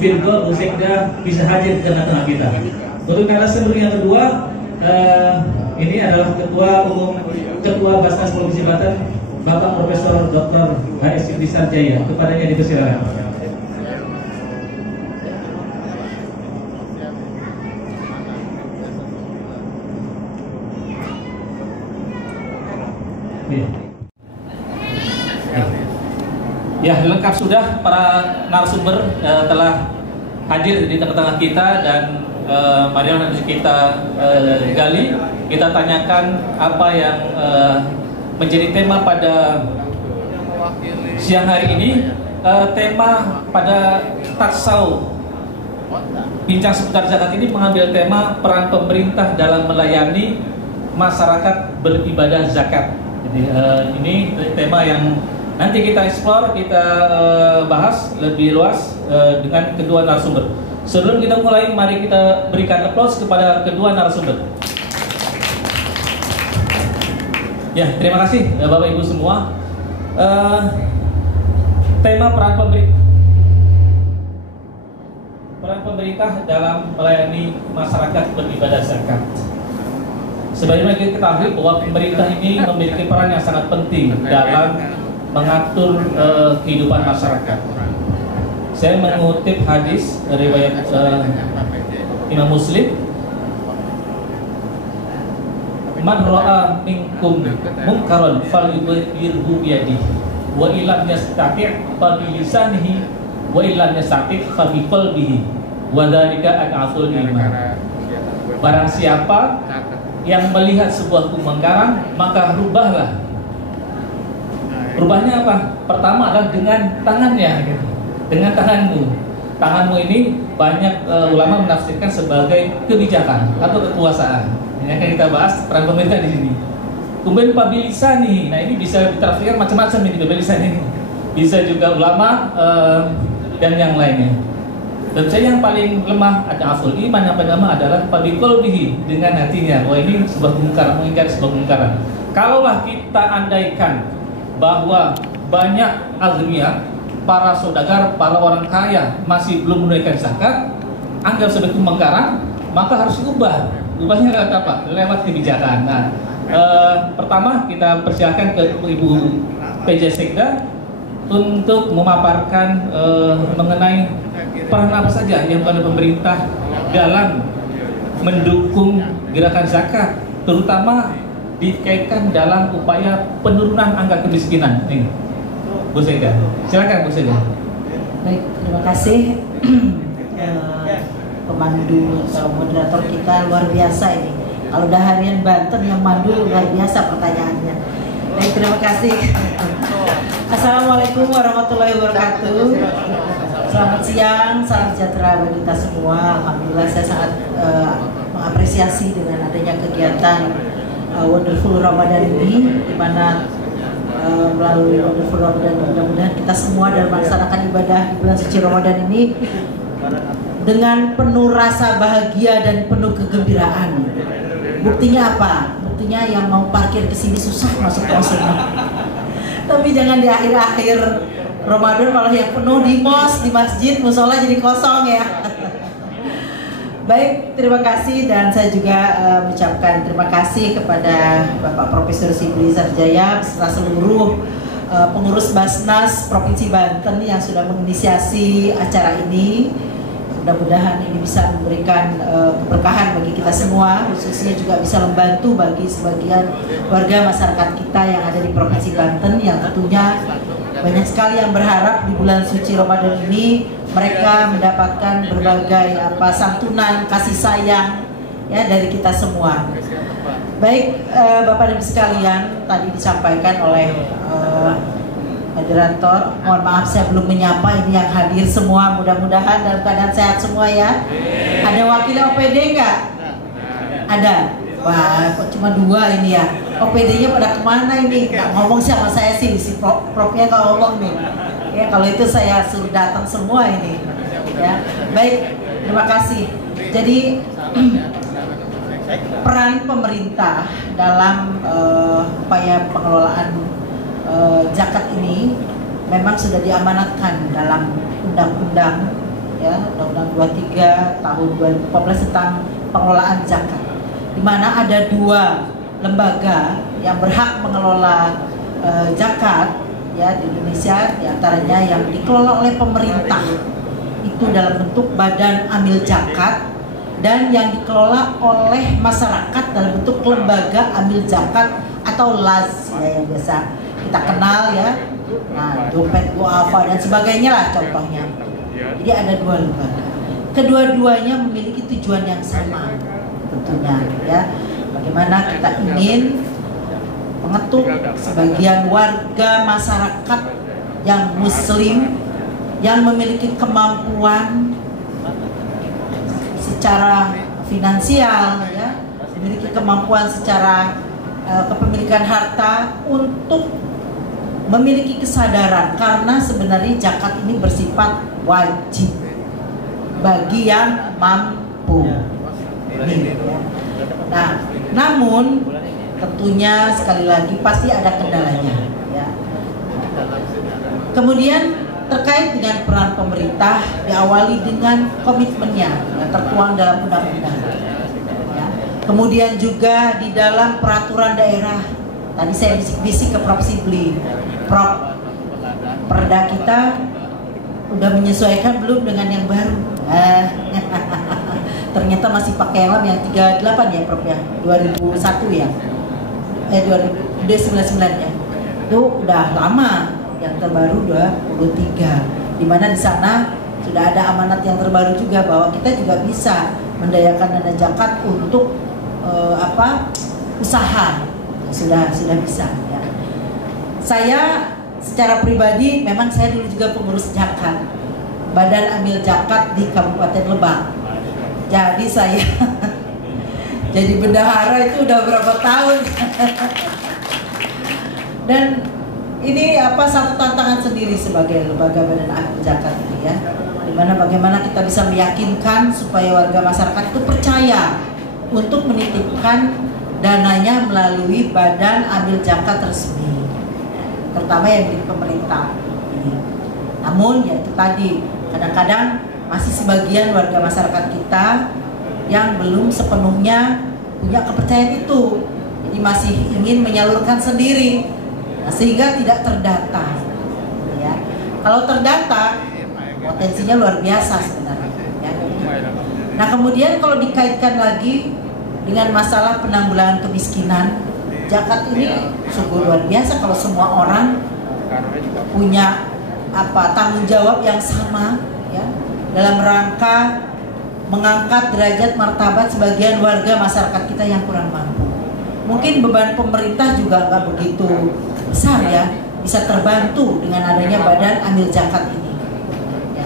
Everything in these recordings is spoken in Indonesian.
Virgo, Bu Sekda bisa hadir di tengah-tengah kita. Untuk narasumber yang kedua, ini adalah Ketua Basnas Provinsi Banten, Bapak Profesor Dr. H.S. Yudhi Sarjaya. Kepadanya dipersilakan. Ya, lengkap sudah para narasumber telah hadir di tengah-tengah kita, dan mari nanti kita gali, kita tanyakan apa yang menjadi tema pada siang hari ini. Tema pada Taksau bincang seputar zakat ini mengambil tema peran pemerintah dalam melayani masyarakat beribadah zakat. Jadi ini tema yang nanti kita explore, kita bahas lebih luas dengan kedua narasumber. Sebelum kita mulai, mari kita berikan aplaus kepada kedua narasumber. Ya, terima kasih Bapak Ibu semua. Tema peran pemerintah dalam melayani masyarakat beribadah zakat. Sebagaimana kita ketahui bahwa pemerintah ini memiliki peran yang sangat penting dalam mengatur kehidupan masyarakat. Saya mengutip hadis riwayat Imam Muslim, man ra'a minkum munkaran falyughayyirhu biyadihi wa illam yastati' fa bi lisanihi wa illam yastati' fa bi qalbihi wa dzalika ad'aful iman. Barang siapa yang melihat sebuah kemungkaran, maka rubahlah. Rubahnya apa? Pertama adalah dengan tangannya, gitu. Dengan tanganmu. Tanganmu ini banyak ulama menafsirkan sebagai kebijakan atau kekuasaan. Ini akan kita bahas peran pemerintah di sini. Kemudian pabilisani, nah ini bisa ditafsirkan macam-macam ini pabilisani ini. Bisa juga ulama dan yang lainnya. Dan saya yang paling lemah ada aful iman, yang paling lemah adalah pabiqolbihi, dengan hatinya. Wah, ini sebuah kemungkaran, mengingkari sebuah kemungkaran. Kalaulah kita andaikan bahwa banyak agniya, para saudagar, para orang kaya masih belum menunaikan zakat, anggap sebagai kemungkaran, maka harus diubah. Ubahnya lewat apa? Lewat kebijakan. Nah, pertama kita persilakan ke Ibu PJ Sekda untuk memaparkan mengenai peran apa saja yang dilakukan pemerintah dalam mendukung gerakan zakat, terutama dikaitkan dalam upaya penurunan angka kemiskinan. Nih, Bu Sekda, silakan Bu Sekda. Baik, terima kasih pemandu atau moderator kita, luar biasa ini. Kalau udah harian Banten yang mandu luar biasa pertanyaannya. Baik, terima kasih. Assalamualaikum warahmatullahi wabarakatuh. Selamat siang, salam sejahtera bagi kita semua. Alhamdulillah saya sangat mengapresiasi dengan adanya kegiatan Wonderful Ramadan ini, di mana melalui Wonderful Ramadan mudah-mudahan kita semua dalam melaksanakan ibadah di bulan suci Ramadan ini dengan penuh rasa bahagia dan penuh kegembiraan. Buktinya apa? Buktinya yang mau parkir ke sini susah masuk ke sini. Tapi jangan di akhir-akhir Ramadan malah yang penuh di mos, di masjid, musola jadi kosong ya. Baik, terima kasih, dan saya juga mengucapkan terima kasih kepada Bapak Profesor Yudhi Sarjaya beserta seluruh pengurus Basnas Provinsi Banten yang sudah menginisiasi acara ini. Mudah-mudahan ini bisa memberikan keberkahan bagi kita semua, khususnya juga bisa membantu bagi sebagian warga masyarakat kita yang ada di Provinsi Banten, yang tentunya banyak sekali yang berharap di bulan suci Ramadan ini mereka mendapatkan berbagai santunan, kasih sayang ya dari kita semua. Baik, Bapak dan Ibu sekalian, tadi disampaikan oleh moderator, mohon maaf saya belum menyapa ini yang hadir semua, mudah-mudahan dalam keadaan sehat semua ya. Ada wakil OPD nggak? Ada. Wah, kok cuma 2 ini ya. OPD-nya pada kemana ini? Nggak ngomong sama saya sih, si Prof-nya nggak ngomong nih. Ya kalau itu saya suruh datang semua ini. Ya, baik, terima kasih. Jadi peran pemerintah dalam upaya pengelolaan zakat ini memang sudah diamanatkan dalam undang-undang ya, Undang-Undang 23 tahun 2014 tentang pengelolaan zakat, di mana ada 2 lembaga yang berhak mengelola zakat ya di Indonesia, diantaranya yang dikelola oleh pemerintah itu dalam bentuk badan amil zakat, dan yang dikelola oleh masyarakat dalam bentuk lembaga amil zakat atau LAZ ya, yang biasa kita kenal ya, nah dompet duafa dan sebagainya lah contohnya. Jadi ada 2 lembaga, kedua-duanya memiliki tujuan yang sama tentunya ya, bagaimana kita ingin mengetuk sebagian warga masyarakat yang muslim yang memiliki kemampuan secara finansial ya, memiliki kemampuan secara kepemilikan harta untuk memiliki kesadaran, karena sebenarnya zakat ini bersifat wajib bagi yang mampu. Nah, namun tentunya sekali lagi pasti ada kendalanya ya. Kemudian terkait dengan peran pemerintah, diawali dengan komitmennya yang tertuang dalam undang-undang ya. Kemudian juga di dalam peraturan daerah, tadi saya bisik-bisik ke Prof. Sibli, Prof, perda kita udah menyesuaikan belum dengan yang baru? Ternyata masih pakai helm yang 38 ya Prof ya, 2001 ya, 2099 ya, itu udah lama. Yang terbaru 23, dimana di sana sudah ada amanat yang terbaru juga bahwa kita juga bisa mendayakan dana zakat untuk usaha, sudah bisa ya. Saya secara pribadi memang saya dulu juga pengurus zakat, badan amil zakat di Kabupaten Lebak. Jadi saya jadi bendahara itu udah berapa tahun. Dan ini satu tantangan sendiri sebagai lembaga badan amil zakat ini ya, dimana bagaimana kita bisa meyakinkan supaya warga masyarakat itu percaya untuk menitipkan dananya melalui badan amil zakat resmi, terutama yang di pemerintah ini. Namun ya itu tadi, kadang-kadang masih sebagian warga masyarakat kita yang belum sepenuhnya punya kepercayaan itu, jadi masih ingin menyalurkan sendiri. Nah, sehingga tidak terdata ya. Kalau terdata potensinya luar biasa sebenarnya ya. Nah kemudian kalau dikaitkan lagi dengan masalah penanggulangan kemiskinan, zakat ini sungguh luar biasa kalau semua orang punya tanggung jawab yang sama ya, dalam rangka mengangkat derajat martabat sebagian warga masyarakat kita yang kurang mampu. Mungkin beban pemerintah juga nggak begitu besar ya, bisa terbantu dengan adanya badan amil zakat ini ya.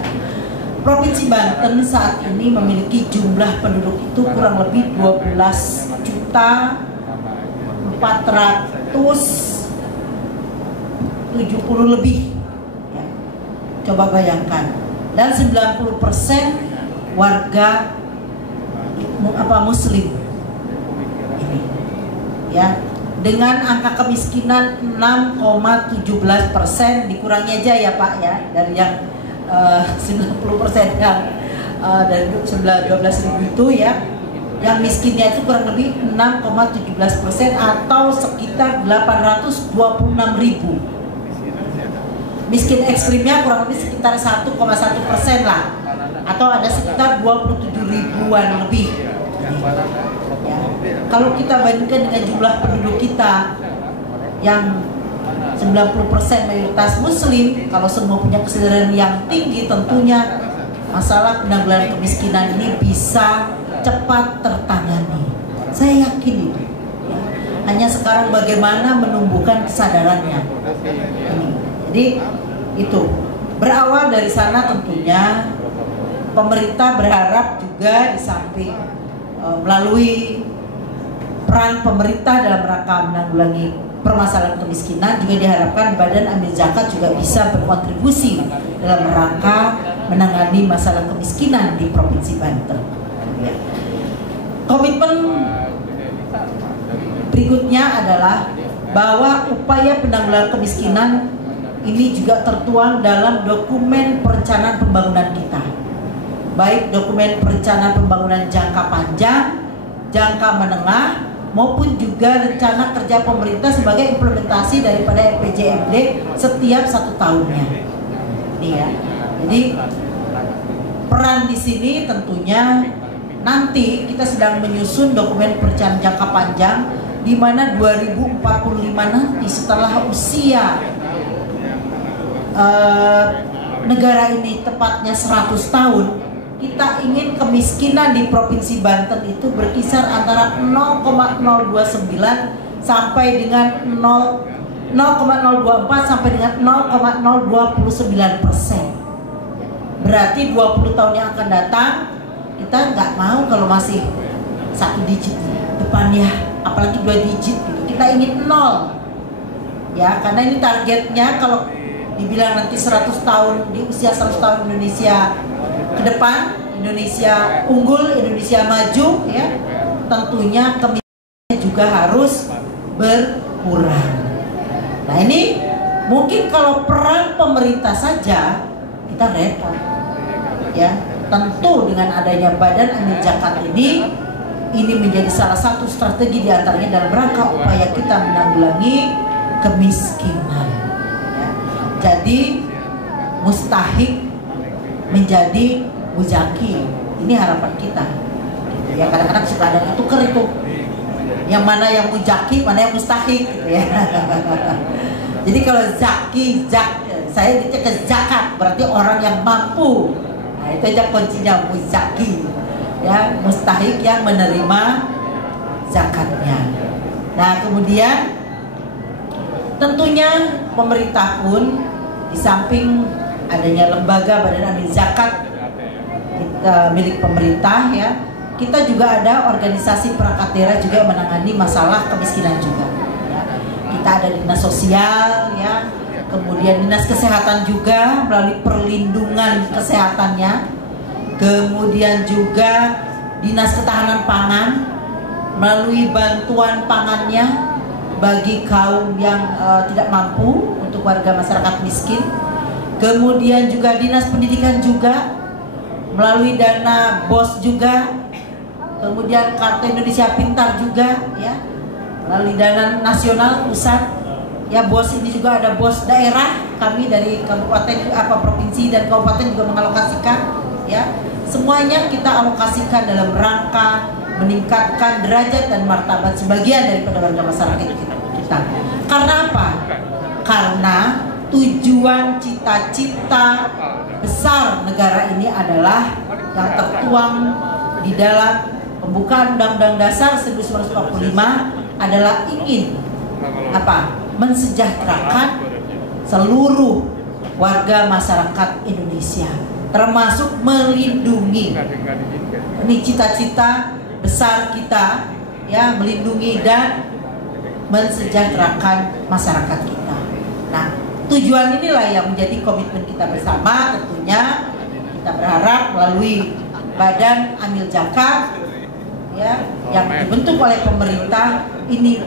Provinsi Banten saat ini memiliki jumlah penduduk itu kurang lebih 12.470 lebih ya. Coba bayangkan, dan 90% warga muslim ini ya, dengan angka kemiskinan 6,17%, dikurangi aja ya Pak ya dari yang 90% yang dari 12.000 itu ya, yang miskinnya itu kurang lebih 6,17% atau sekitar 826.000. Miskin ekstrimnya kurang lebih sekitar 1,1% lah, atau ada sekitar 27 ribuan lebih. Ya. Kalau kita bandingkan dengan jumlah penduduk kita yang 90% mayoritas muslim, kalau semua punya kesadaran yang tinggi, tentunya masalah penanggulangan kemiskinan ini bisa cepat tertangani. Saya yakin itu. Ya. Hanya sekarang bagaimana menumbuhkan kesadarannya. Jadi itu berawal dari sana, tentunya pemerintah berharap juga di samping melalui peran pemerintah dalam rangka menanggulangi permasalahan kemiskinan, juga diharapkan badan amil zakat juga bisa berkontribusi dalam rangka menangani masalah kemiskinan di Provinsi Banten. Komitmen berikutnya adalah bahwa upaya penanggulangan kemiskinan ini juga tertuang dalam dokumen perencanaan pembangunan kita. baik dokumen perencanaan pembangunan jangka panjang, jangka menengah, maupun juga rencana kerja pemerintah sebagai implementasi daripada RPJMD setiap 1 tahunnya. Ini ya. Jadi peran di sini tentunya nanti kita sedang menyusun dokumen perencanaan jangka panjang, di mana 2045 nanti setelah usia negara ini tepatnya 100 tahun, kita ingin kemiskinan di Provinsi Banten itu berkisar antara 0,029 sampai dengan 0,024 sampai dengan 0,029%. Berarti 20 tahun yang akan datang kita nggak mau kalau masih 1 digit depannya, apalagi 2 digit gitu. Kita ingin 0 ya, karena ini targetnya kalau dibilang nanti 100 tahun, di usia 100 tahun Indonesia ke depan, Indonesia unggul, Indonesia maju ya, tentunya kemiskinan juga harus berkurang. Nah ini mungkin kalau peran pemerintah saja kita repot ya. Tentu dengan adanya Badan Amil Zakat ini menjadi salah satu strategi diantaranya dalam rangka upaya kita menanggulangi kemiskinan ya. Jadi mustahik menjadi muzaki, ini harapan kita ya. Kadang-kadang suka ada yang tuker itu, yang mana yang muzaki, mana yang mustahik gitu ya. Jadi kalau zaki, saya dicek ke zakat, berarti orang yang mampu. Nah itu aja kuncinya, muzaki ya, mustahik yang menerima zakatnya. Nah kemudian tentunya pemerintah pun di samping adanya lembaga Badan Amil Zakat milik pemerintah ya, kita juga ada organisasi perangkat daerah juga yang menangani masalah kemiskinan juga ya. Kita ada dinas sosial ya, kemudian dinas kesehatan juga melalui perlindungan kesehatannya, kemudian juga dinas ketahanan pangan melalui bantuan pangannya bagi kaum yang tidak mampu, untuk warga masyarakat miskin. Kemudian juga dinas pendidikan juga melalui dana BOS juga, kemudian Kartu Indonesia Pintar juga ya, melalui dana nasional pusat ya. BOS ini juga ada BOS daerah, kami dari kabupaten provinsi dan kabupaten juga mengalokasikan ya. Semuanya kita alokasikan dalam rangka meningkatkan derajat dan martabat sebagian daripada warga masyarakat kita. Karena apa? Karena tujuan cita-cita besar negara ini adalah yang tertuang di dalam pembukaan Undang-Undang Dasar 1945 adalah ingin apa? Mensejahterakan seluruh warga masyarakat Indonesia, termasuk melindungi. Ini cita-cita besar kita ya, melindungi dan mensejahterakan masyarakat kita. Nah, tujuan inilah yang menjadi komitmen kita bersama. Tentunya kita berharap melalui Badan Amil Zakat ya, yang dibentuk oleh pemerintah ini,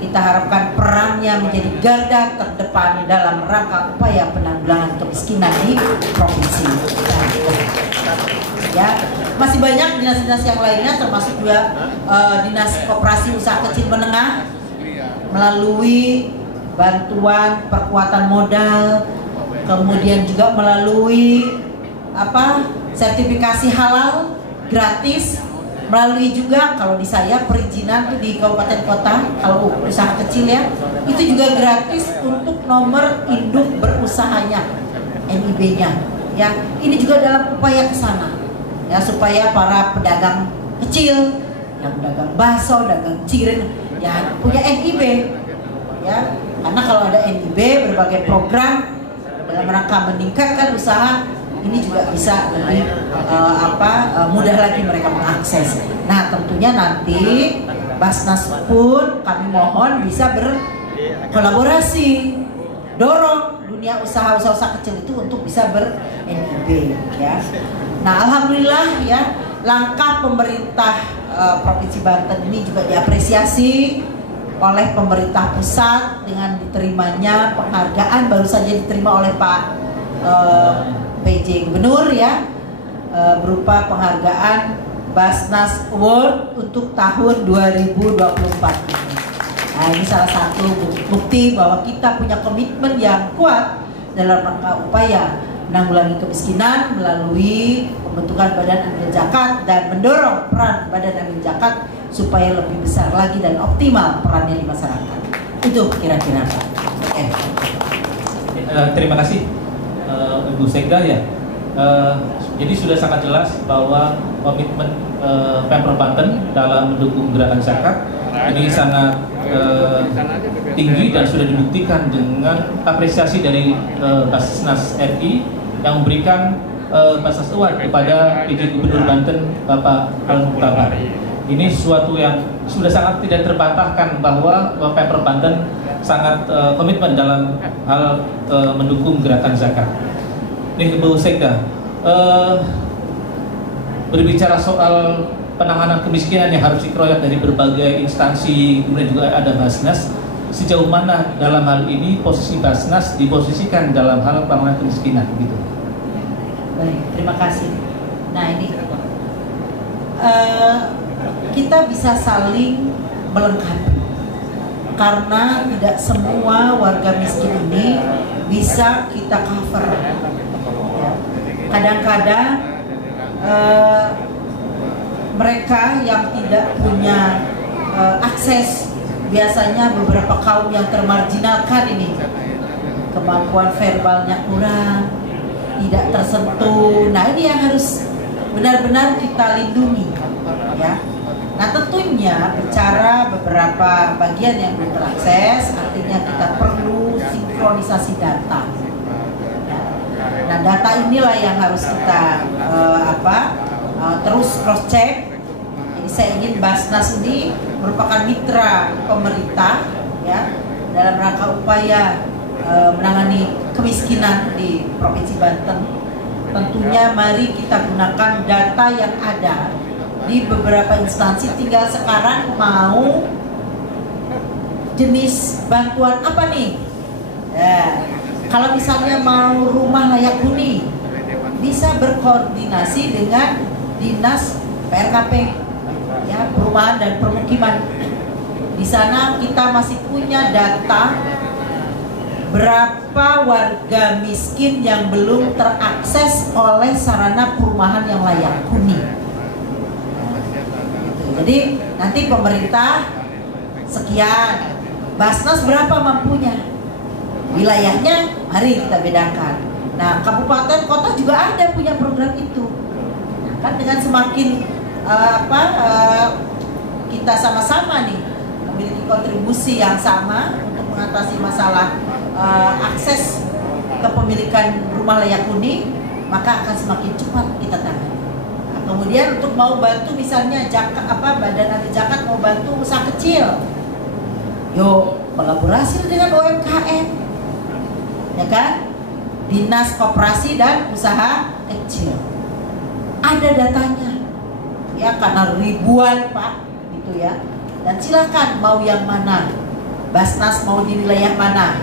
kita harapkan perannya menjadi garda terdepan dalam rangka upaya penanggulangan kemiskinan di provinsi ya. Masih banyak dinas-dinas yang lainnya, termasuk juga dinas koperasi usaha kecil menengah melalui bantuan perkuatan modal, kemudian juga melalui sertifikasi halal gratis, melalui juga kalau di saya perizinan tuh di kabupaten kota kalau usaha kecil ya, itu juga gratis untuk nomor induk berusahanya, NIB-nya ya. Ini juga dalam upaya ke sana ya, supaya para pedagang kecil yang dagang bakso, dagang cireng ya punya NIB ya. Karena kalau ada NIB, berbagai program dalam rangka meningkatkan usaha ini juga bisa lebih mudah lagi mereka mengakses. Nah tentunya nanti Basnas pun kami mohon bisa berkolaborasi, dorong dunia usaha-usaha kecil itu untuk bisa ber-NIB ya. Nah alhamdulillah ya, langkah pemerintah Provinsi Banten ini juga diapresiasi oleh pemerintah pusat dengan diterimanya penghargaan, baru saja diterima oleh Pak PJ Gubernur ya, berupa penghargaan Basnas Award untuk tahun 2024 ini. Nah, ini salah satu bukti bahwa kita punya komitmen yang kuat dalam rangka upaya menanggulangi kemiskinan melalui pembentukan Badan Amil Zakat dan mendorong peran Badan Amil Zakat supaya lebih besar lagi dan optimal perannya di masyarakat. Itu kira-kira Pak. Terima kasih Ibu Sekda ya. Jadi sudah sangat jelas bahwa komitmen Pemprov Banten dalam mendukung gerakan zakat ini sangat tinggi dan sudah dibuktikan dengan apresiasi dari Basnas RI yang memberikan Basnas Award kepada PJ Gubernur Banten Bapak Al-Mukhtar. Ini sesuatu yang sudah sangat tidak terbantahkan bahwa Pemprov Banten sangat komitmen dalam hal mendukung gerakan zakat. Ini Ibu Sekda, berbicara soal penanganan kemiskinan yang harus dikeroyok dari berbagai instansi, kemudian juga ada Basnas. Sejauh mana dalam hal ini posisi Basnas diposisikan dalam hal penanganan kemiskinan gitu? Baik, terima kasih. Nah ini kita bisa saling melengkapi karena tidak semua warga miskin ini bisa kita cover. Kadang-kadang mereka yang tidak punya akses, biasanya beberapa kaum yang termarginalkan ini kemampuan verbalnya kurang, tidak tersentuh. Nah ini yang harus benar-benar kita lindungi ya. Nah tentunya bicara beberapa bagian yang belum terakses, artinya kita perlu sinkronisasi data. Nah data inilah yang harus kita terus cross check. Jadi saya ingin Basnas ini merupakan mitra pemerintah ya dalam rangka upaya menangani kemiskinan di Provinsi Banten. Tentunya mari kita gunakan data yang ada di beberapa instansi. Tinggal sekarang mau jenis bantuan apa nih ya. Kalau misalnya mau rumah layak huni, bisa berkoordinasi dengan Dinas PRKP, ya, Perumahan dan Permukiman. Di sana kita masih punya data berapa warga miskin yang belum terakses oleh sarana perumahan yang layak huni. Jadi nanti pemerintah sekian, Basnas berapa mampunya, wilayahnya mari kita bedakan. Nah kabupaten kota juga ada punya program itu. Nah, kan dengan semakin kita sama-sama nih memiliki kontribusi yang sama untuk mengatasi masalah akses kepemilikan rumah layak huni, maka akan semakin cepat kita tangani. Nah, kemudian untuk mau bantu misalnya Badan Amil Zakat mau bantu usaha kecil, yuk kolaborasi dengan UMKM, ya kan? Dinas Koperasi dan Usaha Kecil. Ada datanya, ya karena ribuan Pak, gitu ya. Dan silakan mau yang mana, Basnas mau di wilayah mana.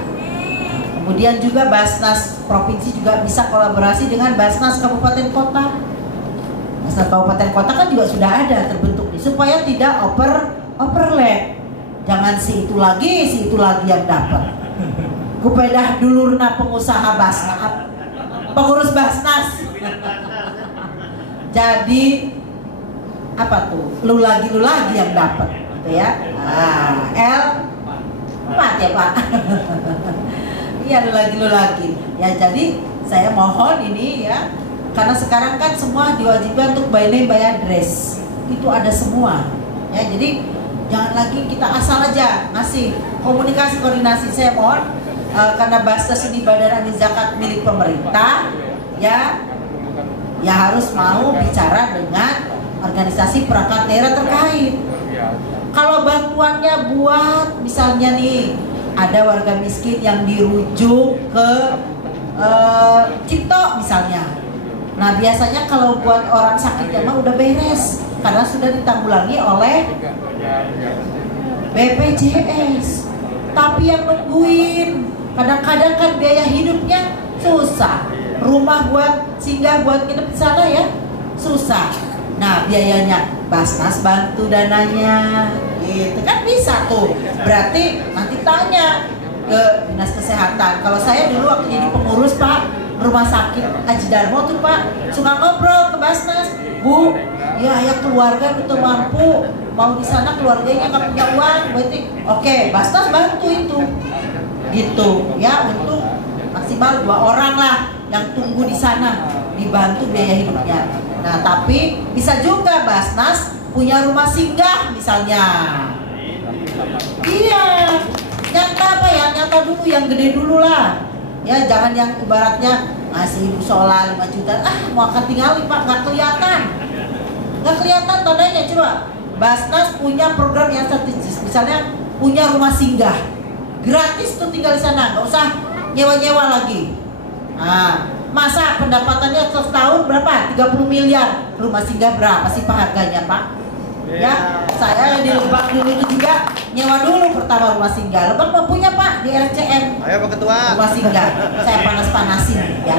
Kemudian juga Basnas Provinsi juga bisa kolaborasi dengan Basnas Kabupaten Kota. Basnas Kabupaten Kota kan juga sudah ada terbentuk nih, supaya tidak overlap. Jangan si itu lagi yang dapat. Kupedah dulurna pengusaha Basnas, pengurus Basnas. Jadi apa tuh? Lu lagi yang dapat, gitu ya. L4 ya Pak. Iya lu lagi. Ya jadi saya mohon ini ya, karena sekarang kan semua diwajibkan untuk by name by address. Itu ada semua. Ya jadi jangan lagi kita asal aja ngasih koordinasi. Saya mohon karena Basnas ini Badan Amil Zakat milik pemerintah, ya harus mau bicara dengan organisasi perangkat daerah terkait. Kalau bantuannya buat misalnya nih ada warga miskin yang dirujuk ke Cipto misalnya. Nah biasanya kalau buat orang sakit emang udah beres karena sudah ditanggulangi oleh BPJS. Tapi yang nungguin kadang-kadang kan biaya hidupnya susah. Rumah buat singgah buat nginep di sana ya susah. Nah, biayanya Basnas bantu dananya, gitu kan bisa tuh. Berarti nanti tanya ke Dinas Kesehatan. Kalau saya dulu waktu jadi pengurus Pak rumah sakit Haji Darmo tuh Pak, suka ngobrol ke Basnas, Bu, ya keluarga betul mampu, mau di sana keluarganya nggak punya uang, berarti oke, Basnas bantu itu, gitu ya, untuk maksimal 2 orang lah yang tunggu di sana dibantu biaya hidupnya. Nah, tapi bisa juga Basnas punya rumah singgah misalnya. Iya, nyata apa ya? Nyata dulu yang gede dulu lah. Ya, jangan yang ibaratnya ngasih musola 5 juta. Mau akan tinggalin Pak, nggak kelihatan. Nggak kelihatan tandanya. Coba Basnas punya program yang strategis. Misalnya punya rumah singgah. Gratis tuh tinggal di sana, nggak usah nyewa-nyewa lagi. Nah, masa pendapatannya setahun berapa? 30 miliar. Rumah singgah berapa sih Pak harganya Pak? Ya, saya di Lebak dulu itu juga nyewa dulu pertama rumah singgah. Lebak mau punya Pak di RCM. Ayo Pak Ketua. Rumah singgah. Saya panas-panasin ya.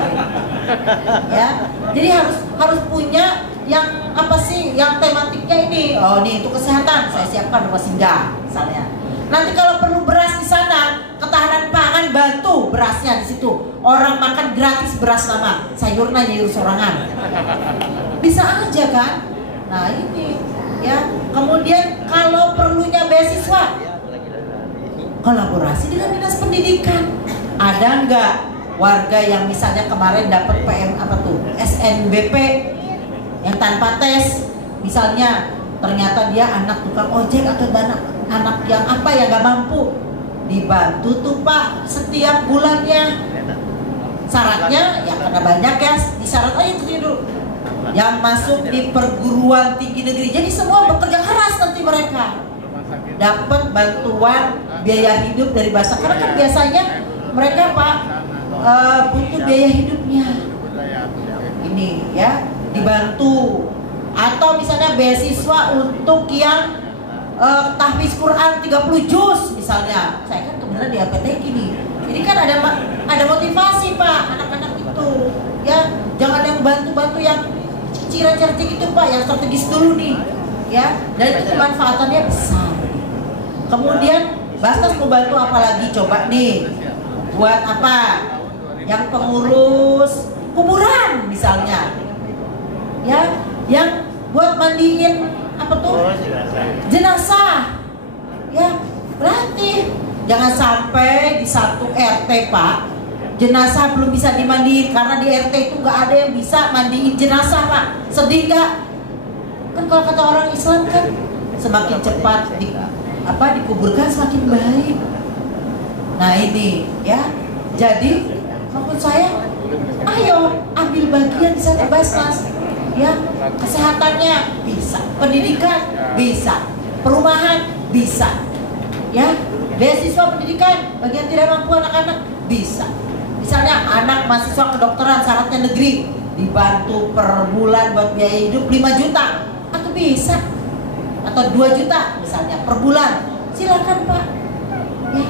Ya. Jadi harus punya yang apa sih? Yang tematiknya ini. Oh, nih untuk kesehatan saya siapkan rumah singgah misalnya. Nanti kalau perlu beras di sana, ketahanan pangan bantu berasnya di situ. Orang makan gratis beras nama, sayurnya nyayur sorangan. Bisa aja kan? Nah, ini ya. Kemudian kalau perlunya beasiswa, kolaborasi dengan Dinas Pendidikan. Ada nggak warga yang misalnya kemarin dapat PM apa tuh? SNBP yang tanpa tes, misalnya ternyata dia anak tukang ojek atau anak yang apa yang nggak mampu, dibantu tuh Pak setiap bulannya. Syaratnya ya karena banyak ya, disyarat aja itu dulu. Yang masuk di perguruan tinggi negeri, jadi semua bekerja keras nanti mereka dapat bantuan biaya hidup dari Basnas, karena kan biasanya mereka Pak butuh biaya hidupnya ini ya, dibantu. Atau misalnya beasiswa untuk yang tahfiz Quran 30 juz misalnya. Saya kan kebetulan di APTQ nih, ini kan ada motivasi Pak anak-anak itu ya, jangan yang bantu-bantu yang ciri-ciri itu Pak, yang strategis dulu nih ya, dan itu kemanfaatannya besar. Kemudian Basnas mau bantu apa lagi coba nih, buat apa? Yang pengurus kuburan misalnya ya, yang buat mandiin apa tuh jenazah ya, berarti jangan sampai di satu RT Pak jenazah belum bisa dimandiin karena di RT itu nggak ada yang bisa mandiin jenazah Pak. Sedih nggak? Kan kalau kata orang Islam kan semakin cepat dikuburkan semakin baik. Nah ini ya, jadi maksud saya, ayo ambil bagian di sana Basnas ya, kesehatannya bisa, pendidikan bisa, perumahan bisa ya, beasiswa pendidikan bagi yang tidak mampu anak-anak bisa. Misalnya anak mahasiswa kedokteran syaratnya negeri, dibantu per bulan buat biaya hidup 5 juta atau bisa, atau 2 juta misalnya per bulan, silakan Pak ya.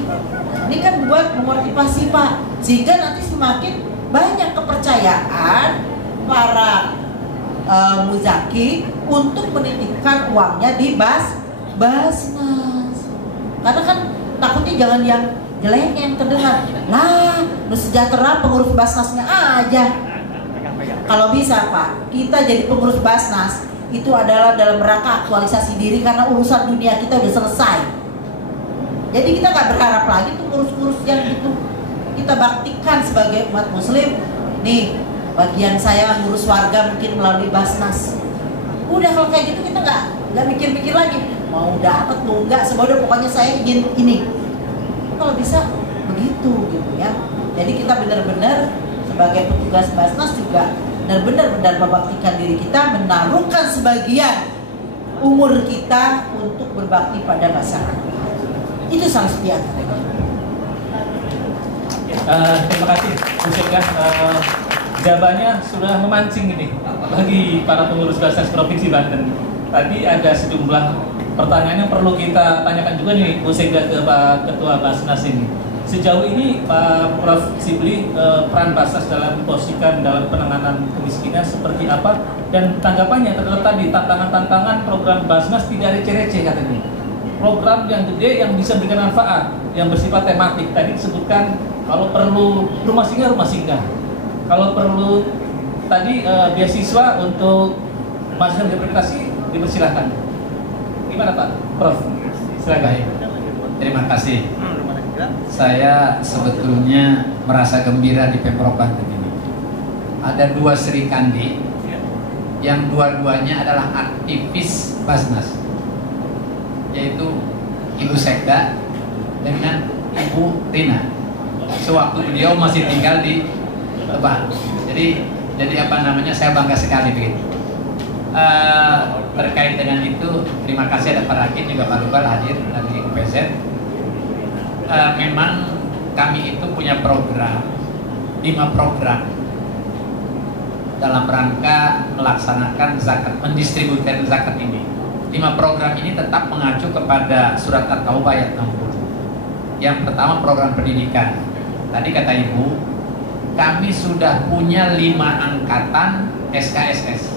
Ini kan buat memotivasi Pak, sehingga nanti semakin banyak kepercayaan para muzaki untuk menitipkan uangnya di Basnas. Karena kan takutnya jangan yang jelek yang terdengar, nah lu sejahtera pengurus Basnasnya aja. Kalau bisa Pak, kita jadi pengurus Basnas itu adalah dalam rangka aktualisasi diri, karena urusan dunia kita udah selesai. Jadi kita nggak berharap lagi tuh ngurus-ngurus yang itu. Kita baktikan sebagai umat muslim. Nih bagian saya ngurus warga mungkin melalui Basnas. Udah kalau kayak gitu kita nggak mikir-mikir lagi mau dapat tuh nggak, semuanya pokoknya saya ingin ini. Kalau bisa begitu gitu ya. Jadi kita benar-benar sebagai petugas Basnas juga benar-benar membaktikan diri kita, menaruhkan sebagian umur kita untuk berbakti pada masyarakat. Itu salah satu yang terima kasih Bu Sekda. Jawabannya sudah memancing ini bagi para pengurus Basnas Provinsi Banten. Tadi ada sejumlah pertanyaannya perlu kita tanyakan juga nih Bu Sekda ke Pak Ketua Basnas ini. Sejauh ini Pak Prof. Sibli, peran Basnas dalam memposisikan dalam penanganan kemiskinan seperti apa, dan tanggapannya terhadap tadi tantangan-tantangan program Basnas tidak receh-receh katanya. Program yang gede yang bisa memberikan manfaat, yang bersifat tematik. Tadi disebutkan kalau perlu rumah singgah. Kalau perlu tadi beasiswa untuk mahasiswa berprestasi dipersilahkan. Gimana Pak Prof? Silakan. Terima kasih. Saya sebetulnya merasa gembira di Pemprov Banten ini. Ada 2 Sri Kandi yang dua-duanya adalah aktivis Basnas, yaitu Ibu Sekda dengan Ibu Rina. Sewaktu beliau masih tinggal di Lebak. Jadi apa namanya, saya bangga sekali begitu. Terkait dengan itu, terima kasih ada Pak Rakin juga Pak Lubal hadir dari UPZ. Memang kami itu punya program, 5 program dalam rangka melaksanakan zakat, mendistribusikan zakat ini. 5 program ini tetap mengacu kepada surat At-Taubah ayat 60. Yang pertama program pendidikan. Tadi kata Ibu, kami sudah punya 5 angkatan SKSS,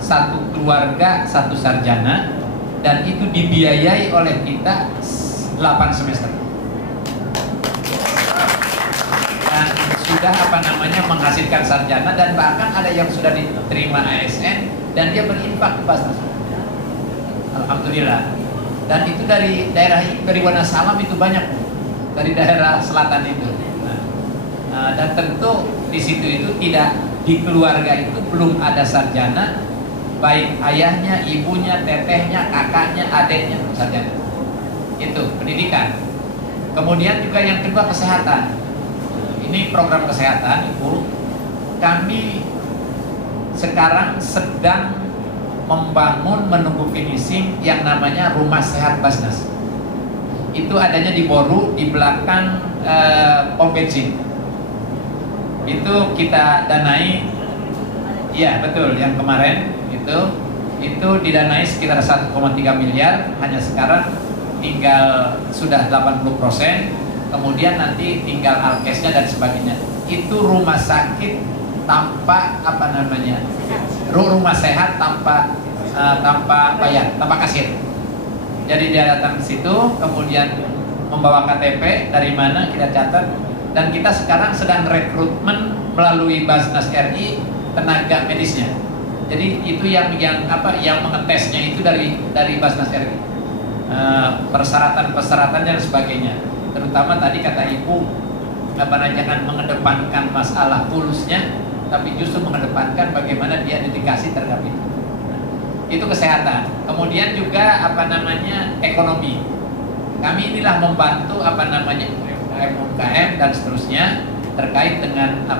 1 keluarga 1 sarjana, dan itu dibiayai oleh kita 8 semester. Sudah menghasilkan sarjana, dan bahkan ada yang sudah diterima ASN dan dia berinfak ke Basnas. Alhamdulillah. Dan itu dari daerah, dari Wonosalam itu banyak, dari daerah selatan itu. Dan tentu di situ itu tidak, di keluarga itu belum ada sarjana, baik ayahnya, ibunya, tetehnya, kakaknya, adiknya sarjana. Itu pendidikan. Kemudian juga yang kedua kesehatan. Ini program kesehatan, Ibu. Kami sekarang sedang membangun, menunggu finishing yang namanya Rumah Sehat Basnas. Itu adanya di Boru, di belakang pom bensin. Itu kita danai, iya betul, yang kemarin itu didanai sekitar 1,3 miliar, hanya sekarang tinggal sudah 80%. Kemudian nanti tinggal alkesnya dan sebagainya. Itu rumah sakit tanpa rumah sehat tanpa bayar, tanpa kasir. Jadi dia datang ke situ, kemudian membawa KTP dari mana kita catat, dan kita sekarang sedang rekrutmen melalui Basnas RI tenaga medisnya. Jadi itu yang mengetesnya itu dari Basnas RI, persyaratan dan sebagainya. Terutama tadi kata Ibu, jangan mengedepankan masalah pulusnya, tapi justru mengedepankan bagaimana dia dedikasi terhadap itu. Itu kesehatan. Kemudian juga ekonomi. Kami inilah membantu UMKM dan seterusnya terkait dengan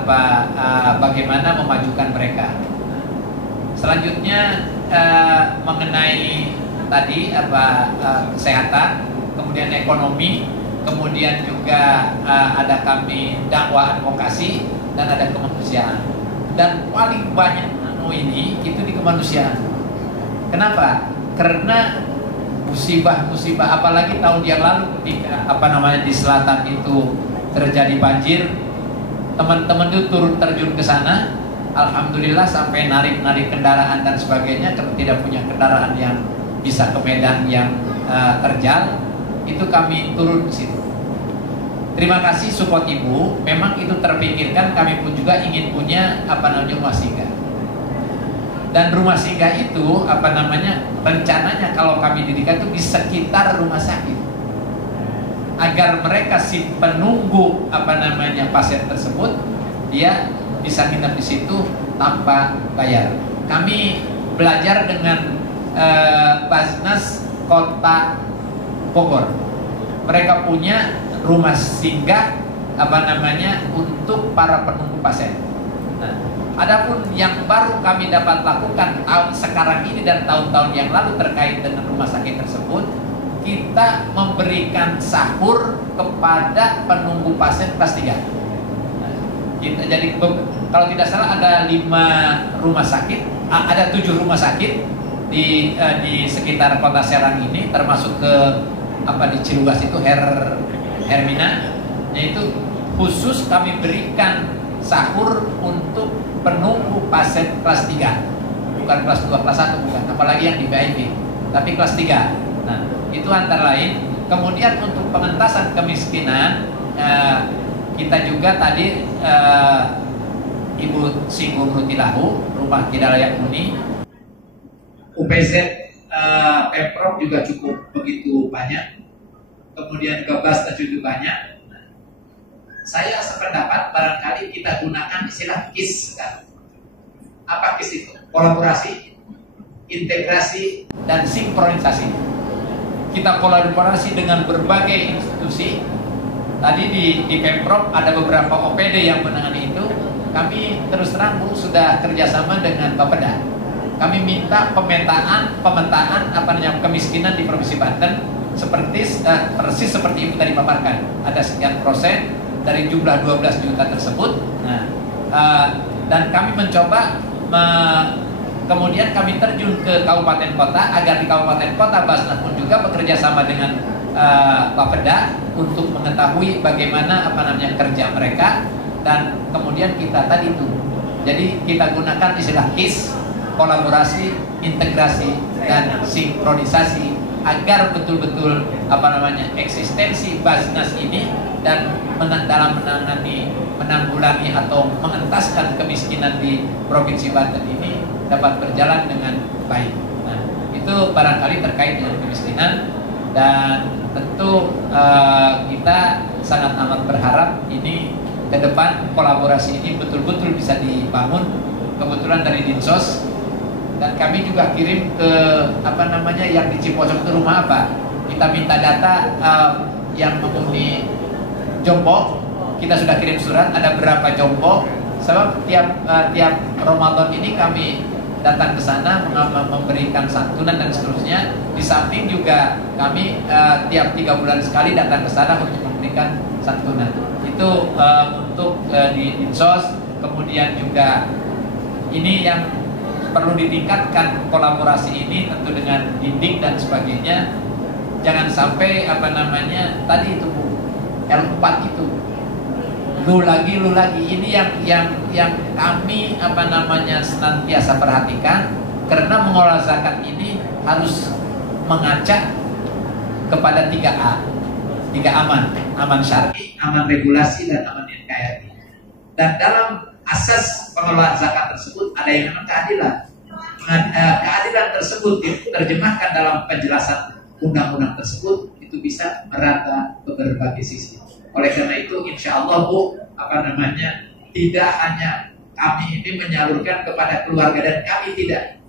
bagaimana memajukan mereka. Selanjutnya mengenai tadi kesehatan, kemudian ekonomi, kemudian juga ada kami dakwah advokasi, dan ada kemanusiaan. Dan paling banyak ini itu di kemanusiaan. Kenapa? Karena musibah-musibah, apalagi tahun yang lalu ketika di selatan itu terjadi banjir, teman-teman itu turun terjun ke sana. Alhamdulillah sampai narik kendaraan dan sebagainya, karena tidak punya kendaraan yang bisa ke medan yang terjal, itu kami turun ke situ. Terima kasih support Ibu. Memang itu terpikirkan, kami pun juga ingin punya rumah singgah. Dan rumah singgah itu rencananya kalau kami dirikan itu di sekitar rumah sakit, agar mereka si penunggu pasien tersebut dia bisa nginep di situ tanpa bayar. Kami belajar dengan Basnas Kota Bogor. Mereka punya rumah singgah untuk para penunggu pasien. Nah, adapun yang baru kami dapat lakukan tahun sekarang ini dan tahun-tahun yang lalu terkait dengan rumah sakit tersebut, kita memberikan sahur kepada penunggu pasien kelas 3. Nah, jadi kalau tidak salah ada 5 rumah sakit, ada 7 rumah sakit di sekitar kota Serang ini, termasuk ke di Cilugas itu Hermina, yaitu khusus kami berikan sahur untuk penunggu pasien kelas 3, bukan kelas 2, kelas 1 bukan, apalagi yang di VIP, tapi kelas 3. Nah, itu antara lain. Kemudian untuk pengentasan kemiskinan, kita juga tadi Ibu singgung Rutilahu, Rumah Tidak Layak Huni, UPZ Pemprov juga cukup begitu banyak, kemudian Gabas juga banyak. Saya sependapat barangkali kita gunakan istilah KIS sekarang. Apa KIS itu? Kolaborasi, integrasi, dan sinkronisasi. Kita kolaborasi dengan berbagai institusi. Tadi di Pemprov ada beberapa OPD yang menangani itu. Kami terus terang sudah kerjasama dengan Bapeda. Kami minta pemetaan kemiskinan di Provinsi Banten persis seperti itu tadi paparkan. Ada sekian persen dari jumlah 12 juta tersebut. Nah, dan kami mencoba kemudian kami terjun ke kabupaten kota agar di kabupaten kota Basnas pun juga bekerja sama dengan Bapeda untuk mengetahui bagaimana kerja mereka, dan kemudian kita tadi itu. Jadi kita gunakan istilah KIS, kolaborasi, integrasi, dan sinkronisasi agar betul-betul eksistensi Basnas ini dan dalam menanggulangi atau mengentaskan kemiskinan di Provinsi Banten ini dapat berjalan dengan baik. Nah, itu barangkali terkait dengan kemiskinan, dan tentu kita sangat amat berharap ini ke depan kolaborasi ini betul-betul bisa dibangun. Kebetulan dari Dinsos, dan kami juga kirim ke yang di Ciposok itu rumah apa, kita minta data yang menghuni jompo. Kita sudah kirim surat ada berapa jompo, sebab tiap Ramadan ini kami datang ke sana memberikan santunan dan seterusnya. Di samping juga kami tiap 3 bulan sekali datang ke sana untuk memberikan santunan. Itu untuk di Dinsos. Kemudian juga ini yang perlu ditingkatkan kolaborasi ini tentu dengan Dindik dan sebagainya. Jangan sampai tadi itu Bu, L4 itu lu lagi ini yang kami senantiasa perhatikan, karena mengelola zakat ini harus mengacak kepada 3A, 3 aman syar'i, aman regulasi, dan aman NKRI. Dan dalam asas pengelolaan zakat tersebut ada yang memang keadilan. Keadilan tersebut diterjemahkan dalam penjelasan undang-undang tersebut, itu bisa merata ke berbagai sisi. Oleh karena itu, insya Allah Bu, tidak hanya kami ini menyalurkan kepada keluarga dan kami tidak,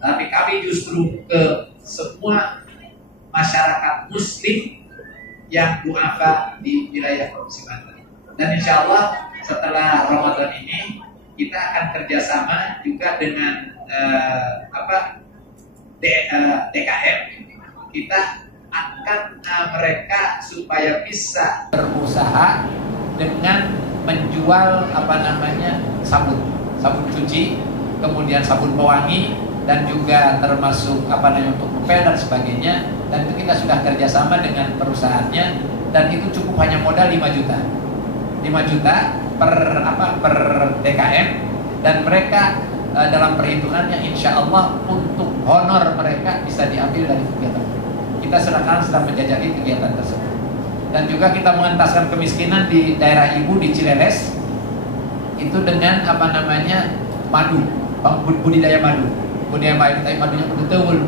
tapi kami justru ke semua masyarakat Muslim yang duafa di wilayah Provinsi Banten. Dan insya Allah setelah Ramadan ini kita akan kerjasama juga dengan DKM. Kita akan mereka supaya bisa berusaha dengan menjual sabun cuci, kemudian sabun pewangi, dan juga termasuk untuk ngepel dan sebagainya. Dan itu kita sudah kerjasama dengan perusahaannya, dan itu cukup hanya modal 5 juta per DKM, dan mereka dalam perhitungannya insya Allah untuk honor mereka bisa diambil dari kegiatan. Kita sedang menjajaki kegiatan tersebut. Dan juga kita mengentaskan kemiskinan di daerah ibu di Cileles itu dengan madu, budidaya madu. Budidaya madu, tapi madunya madu tewel.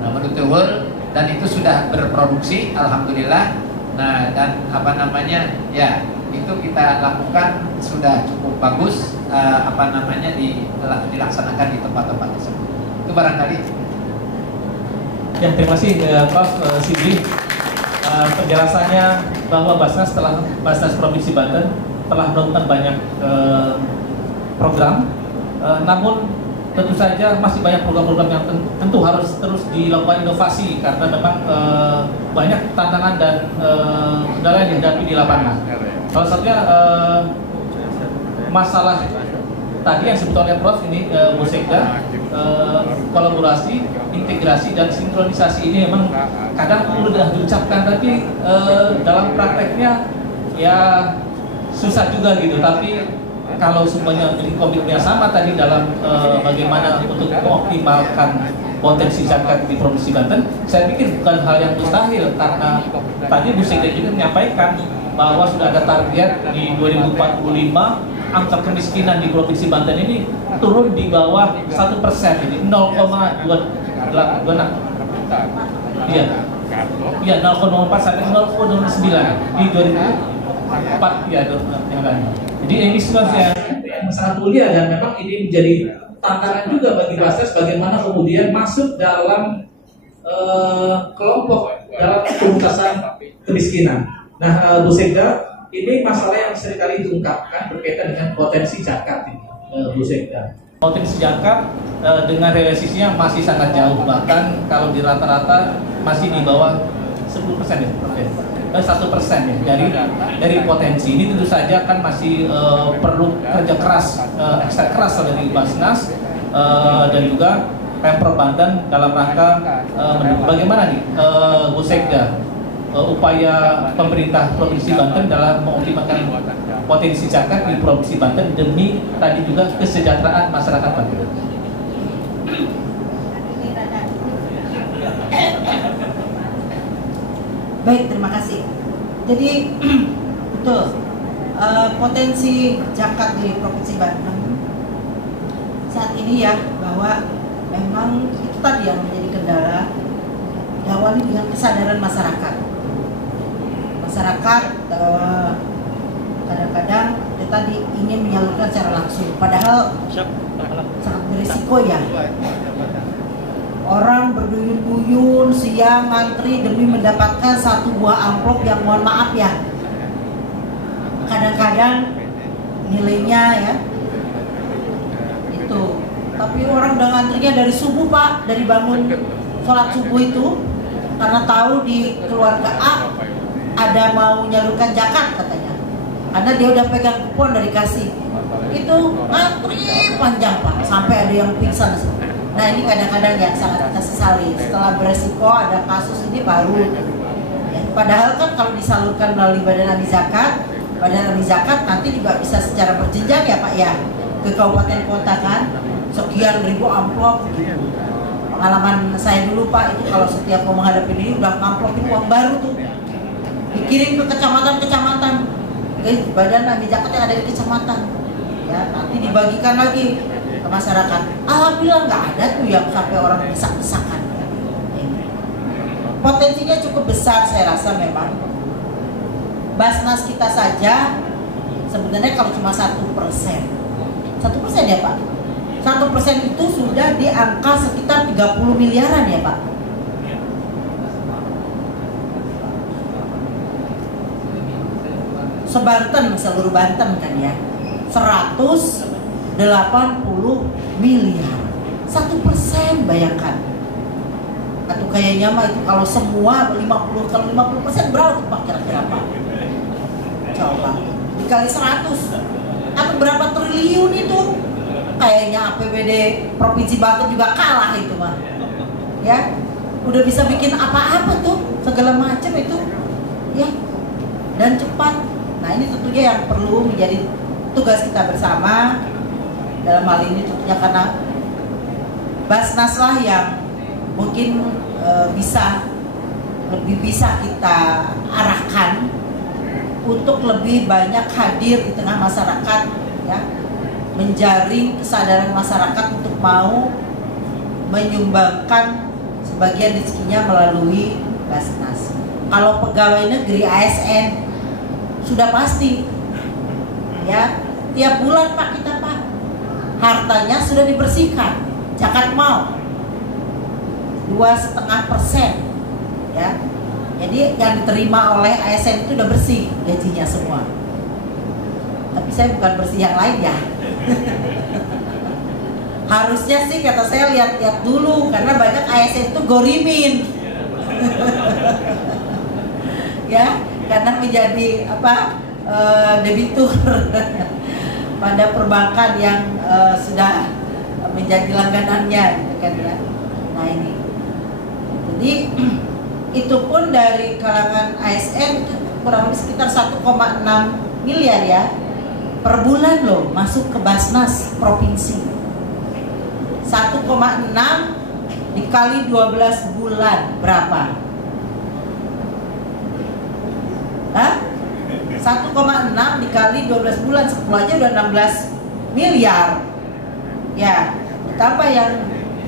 Nah, madu tewel, dan itu sudah berproduksi alhamdulillah. Nah, dan itu kita lakukan sudah cukup bagus dilaksanakan di tempat-tempat tersebut. Itu barangkali. Ya, terima kasih Prof. Sidri. Penjelasannya bahwa Basnas Provinsi Banten telah melakukan banyak program, namun tentu saja masih banyak program-program yang tentu harus terus dilakukan inovasi, karena memang banyak tantangan dan kendala yang dihadapi di lapangan. Salah satunya masalah tadi yang disebut oleh Prof ini Bu Sekda, kolaborasi, integrasi dan sinkronisasi ini memang kadang mudah diucapkan, tapi dalam prakteknya ya susah juga gitu. Tapi kalau semuanya memiliki komitmen yang sama tadi dalam bagaimana untuk mengoptimalkan potensi zakat di Provinsi Banten, saya pikir bukan hal yang mustahil, karena tadi Bu Sekda juga menyampaikan bahwa sudah ada target di 2045 angka kemiskinan di Provinsi Banten ini turun di bawah 1%, ini 0,26. Iya, 0,4 sampai 0,09 di 2004 ya, yang lain. Jadi ini sesuatu yang sangat mulia, dan memang ini menjadi tantangan juga bagi Basnas bagaimana kemudian masuk dalam kelompok dalam pengentasan kemiskinan. Nah, Bu Sekda, ini masalah yang seringkali diungkapkan berkaitan dengan potensi zakat ini, Bu Sekda. Potensi zakat dengan realisasinya masih sangat jauh, bahkan kalau di rata-rata masih di bawah 10% ya, 1% ya dari potensi ini. Tentu saja kan masih perlu kerja keras, ekstra keras dari Basnas dan juga Pemprov Banten dalam rangka bagaimana nih Bu Sekda upaya pemerintah Provinsi Banten dalam mengoptimalkan potensi zakat di Provinsi Banten demi tadi juga kesejahteraan masyarakat Banten. Baik, terima kasih. Jadi betul, potensi zakat di Provinsi Banten saat ini ya, bahwa memang itu tadi yang menjadi kendala, diawali dengan kesadaran masyarakat. Masyarakat kadang-kadang tadi ingin menyalurkan secara langsung, padahal sangat berisiko ya. Orang berduyun-duyun siang ngantri demi mendapatkan satu buah amplop yang mohon maaf ya, kadang-kadang nilainya ya itu, tapi orang udah ngantrinya dari subuh Pak, dari bangun sholat subuh itu, karena tahu di keluarga A ada mau nyalurkan zakat katanya, karena dia udah pegang kupon dari kasih, itu ngantri panjang Pak, sampai ada yang pingsan. Nah ini kadang-kadang yang sangat kita sesali, setelah beresiko ada kasus ini baru ya, padahal kan kalau disalurkan melalui Badan Amil Zakat nanti juga bisa secara berjenjang ya Pak ya, ke kabupaten kota kan, sekian ribu amplop gitu. Pengalaman saya dulu Pak, itu kalau setiap mau menghadapi ini udah ngamplopin uang baru tuh, dikirim ke kecamatan-kecamatan, ke Badan Amil Zakat yang ada di kecamatan ya, nanti dibagikan lagi ke masyarakat. Alhamdulillah nggak ada tuh yang sampai orang desak-desakan. Potensinya cukup besar saya rasa memang. Basnas kita saja sebenarnya kalau cuma 1% ya Pak, 1% itu sudah di angka sekitar 30 miliaran ya Pak. Sebanten, seluruh Banten kan ya, 180 miliar, 1% bayangkan. Atau kayaknya mah itu kalau semua 50% berapa tuh Pak kira-kira Pak? Coba dikali 100, atau berapa triliun itu? Kayaknya APBD Provinsi Banten juga kalah itu mah. Ya, udah bisa bikin apa-apa tuh, segala macam itu, ya, dan cepat. Nah ini tentunya yang perlu menjadi tugas kita bersama. Dalam hal ini tentunya karena Basnas lah yang mungkin lebih bisa kita arahkan untuk lebih banyak hadir di tengah masyarakat ya, menjaring kesadaran masyarakat untuk mau menyumbangkan sebagian rezekinya melalui Basnas. Kalau pegawai negeri ASN sudah pasti ya, tiap bulan Pak kita Pak, hartanya sudah dibersihkan, zakat mau 2,5% ya. Jadi yang diterima oleh ASN itu udah bersih gajinya semua. Tapi saya bukan bersih yang lain ya. Harusnya sih kata saya lihat-lihat dulu, karena banyak ASN itu gorimin. Ya, karena menjadi debitur pada perbankan yang sudah menjadi langganannya gitu kan ya. Nah ini, jadi itu pun dari kalangan ASN itu kurang lebih sekitar 1,6 miliar ya per bulan loh masuk ke Basnas provinsi. 1,6 dikali 12 bulan berapa? Hah? 1,6 dikali 12 bulan 10 aja udah 16 miliar. Ya, tambah yang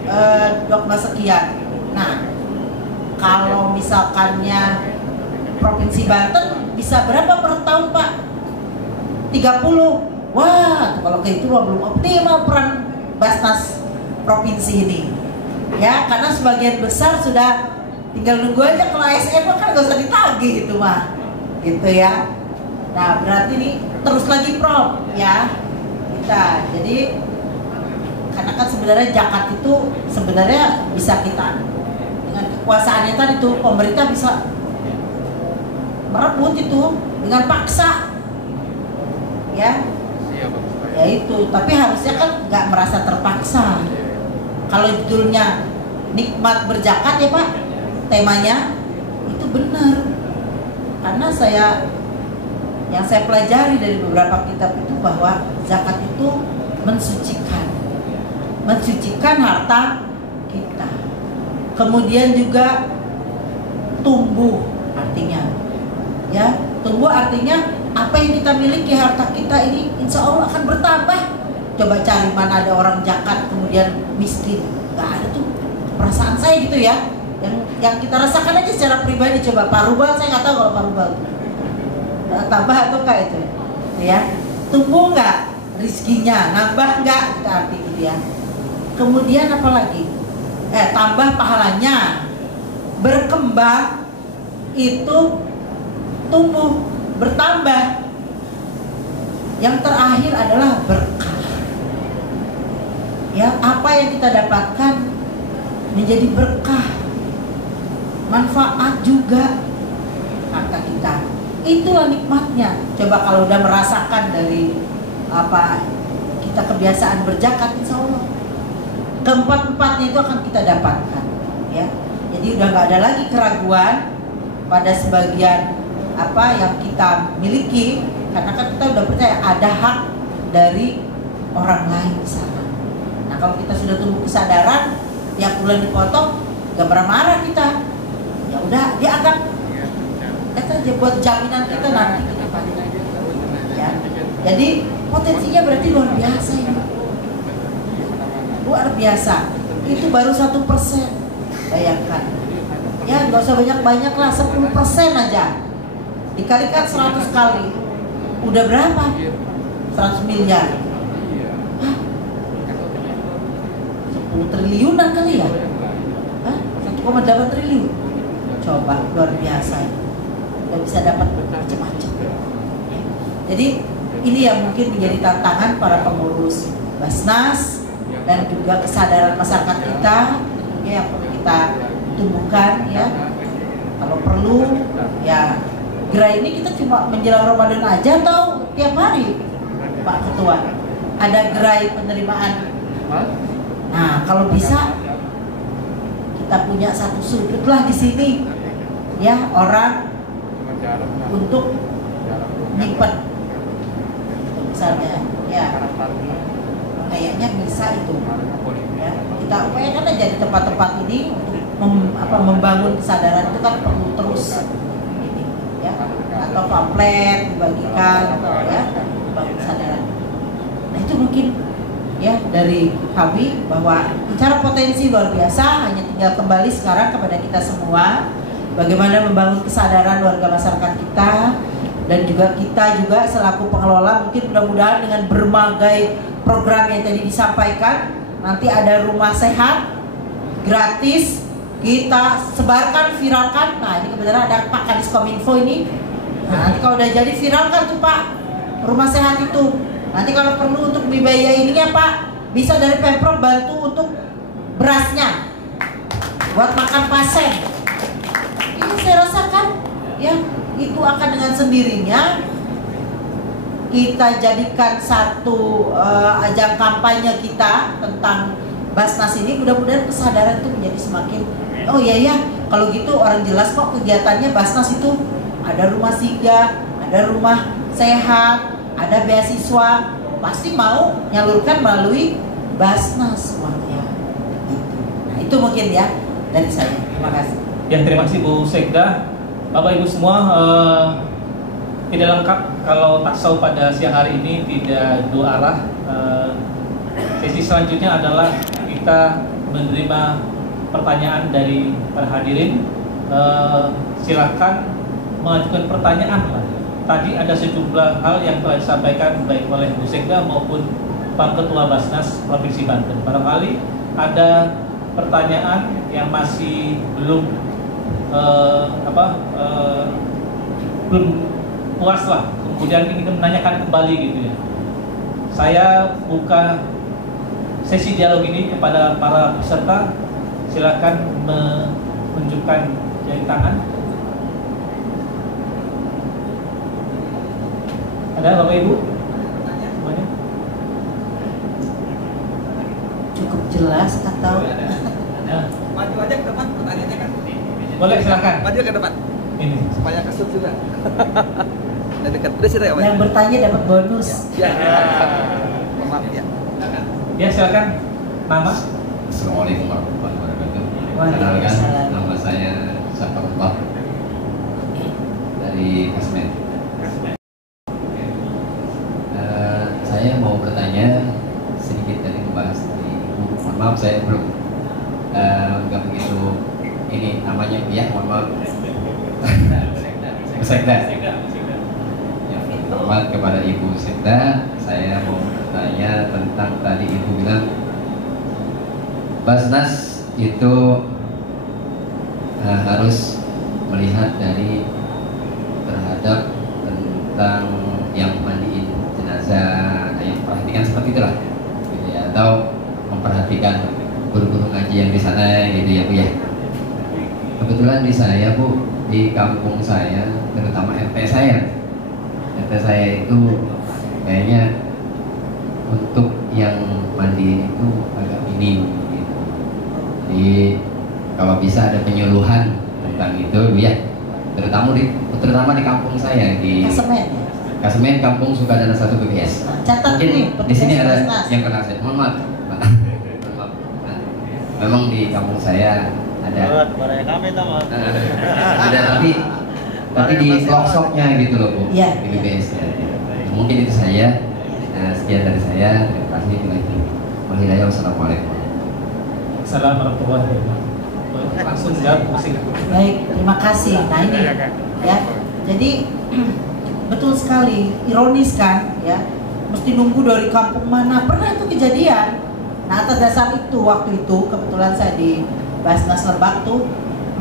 12 sekian. Nah, kalau misalkannya Provinsi Banten bisa berapa per tahun Pak? 30. Wah, kalau kayak itu belum optimal peran Basnas provinsi ini. Ya, karena sebagian besar sudah tinggal nunggu aja kalau ASN kan gak usah ditagih itu mah. Gitu ya. Nah, berarti ini terus lagi Prof ya. Kita. Jadi karena kan sebenarnya zakat itu sebenarnya bisa kita dengan kekuasaannya tadi itu pemerintah bisa merebut itu dengan paksa ya itu, tapi harusnya kan nggak merasa terpaksa. Kalau judulnya nikmat berzakat ya Pak, temanya itu benar, karena yang saya pelajari dari beberapa kitab itu bahwa zakat itu mensucikan harta kita, kemudian juga tumbuh artinya ya, tumbuh artinya apa yang kita miliki, harta kita ini insya Allah akan bertambah. Coba cari mana ada orang zakat kemudian miskin, nggak ada tuh. Perasaan saya gitu ya, yang kita rasakan aja secara pribadi. Coba Pak Rubal, saya nggak tahu kalau Pak Rubal tambah atau enggak itu ya, tumbuh nggak rizkinya, nambah nggak kita arti gitu ya. Kemudian apa lagi, tambah pahalanya, berkembang itu tumbuh, bertambah. Yang terakhir adalah berkah. Ya, apa yang kita dapatkan menjadi berkah, manfaat juga harta kita. Itulah nikmatnya. Coba kalau udah merasakan dari apa kita kebiasaan berzakat, insya Allah keempat-empatnya itu akan kita dapatkan. Ya, jadi udah nggak ada lagi keraguan pada sebagian apa yang kita miliki, karena kan kita udah percaya ada hak dari orang lain di sana. Nah, kalau kita sudah tumbuh kesadaran, tiap bulan dipotong, gak marah kita. Ya udah, dia akan kita aja buat jaminan kita nanti ke depan. Ya. Jadi potensinya berarti luar biasa ini. Luar biasa. Itu baru 1%. Bayangkan. Ya, nggak usah banyak-banyak lah, 10% aja. Dikalikan 100 kali, udah berapa? 100 miliar. Hah? 10 triliunan kali ya? Hah? 1,8 triliun. Coba, luar biasa. Udah bisa dapat macam-macam. Jadi ini yang mungkin menjadi tantangan para pengurus Basnas dan juga kesadaran masyarakat kita ya, yang perlu kita tumbuhkan ya. Kalau perlu ya, gerai ini kita cuma menjelang Ramadan aja atau tiap hari Pak Ketua ada gerai penerimaan. Nah, kalau bisa kita punya satu sudut lah di sini ya, orang untuk nyimpen misalnya ya, kayaknya bisa itu ya, kita upayakan aja di tempat-tempat ini untuk membangun kesadaran itu kan perlu terus ini ya, atau pamflet dibagikan atau ya membangun kesadaran. Nah, itu mungkin ya dari kami bahwa bicara potensi luar biasa, hanya tinggal kembali sekarang kepada kita semua bagaimana membangun kesadaran warga masyarakat kita, dan juga kita juga selaku pengelola mungkin mudah-mudahan dengan berbagai program yang tadi disampaikan, nanti ada rumah sehat gratis kita sebarkan, viralkan. Nah, ini kebetulan ada Pak Kadis Kominfo ini. Nah, nanti kalau udah jadi viralkan tuh Pak rumah sehat itu. Nanti kalau perlu untuk biaya ininya Pak, bisa dari Pemprov bantu untuk berasnya buat makan pasien. Ini saya rasakan ya, itu akan dengan sendirinya kita jadikan satu ajang kampanye kita tentang Basnas ini, mudah-mudahan kesadaran itu menjadi semakin, oh iya ya, kalau gitu orang jelas kok kegiatannya Basnas itu ada rumah singgah, ada rumah sehat, ada beasiswa, pasti mau nyalurkan melalui Basnas semuanya. Nah, itu mungkin ya dari saya. Terima kasih. Ya, terima kasih Bu Sekda. Bapak Ibu semua, tidak lengkap kalau taksau pada siang hari ini tidak dua arah. Sesi selanjutnya adalah kita menerima pertanyaan dari para hadirin. Silakan mengajukan pertanyaan lah. Tadi ada sejumlah hal yang telah disampaikan baik oleh Bu Sekda maupun Pak Ketua Basnas Provinsi Banten. Barangkali ada pertanyaan yang masih belum belum puas lah, kemudian ingin menanyakan kembali gitu ya. Saya buka sesi dialog ini kepada para peserta. Silakan menunjukkan jari tangan. Ada Bapak Ibu? Semuanya? Cukup jelas atau? Maju aja ke depan, pertanyaannya kan. Boleh, silakan. Maju ke depan. Ini. Supaya kesut juga. Udah dekat. Udah sih, Yang bertanya dapat bonus. Ya. Maaf ya. Ya, silakan. Nama? Assalamualaikum warahmatullahi wabarakatuh. Waalaikumsalam. Kenalkan, nama saya Safarullah dari Kasmet. Saya mau bertanya sedikit dari membahas dari Ibu. Mohon maaf saya belum nggak begitu ini namanya ya, mohon maaf. Sekda. Ya, hormat kepada Ibu Sekda. Saya mau bertanya tentang tadi Ibu bilang Basnas itu harus melihat dari terhadap tentang yang mandiin jenazah, yang perhatikan seperti itulah, gitu ya, atau memperhatikan guru-guru ngaji yang di sana, gitu ya Bu ya. Kebetulan di saya Bu, di kampung saya, terutama RT saya itu kayaknya untuk yang mandiin itu agak minim gitu. Jadi kalau bisa ada penyuluhan tentang itu Bu ya, terutama di kampung saya di Kasemen, Kampung Sukadana 1 BBS. Catat nih, di sini ada Basnas. yang kenal saya. Mohon maaf. Memang di kampung saya ada. Ada tapi di pelosoknya gitu loh Bu. Iya, Di BBS ya. Mungkin itu saya. Sekian dari saya. Terima kasih. Wabillahi wassalamualaikum. Assalamualaikum warahmatullahi wabarakatuh. Langsung jawab masing. Baik, terima kasih. Nah ini ya, jadi betul sekali, ironis kan ya, mesti nunggu dari kampung mana, pernah itu kejadian. Nah atas dasar itu, waktu itu kebetulan saya di Basnas Lebak tuh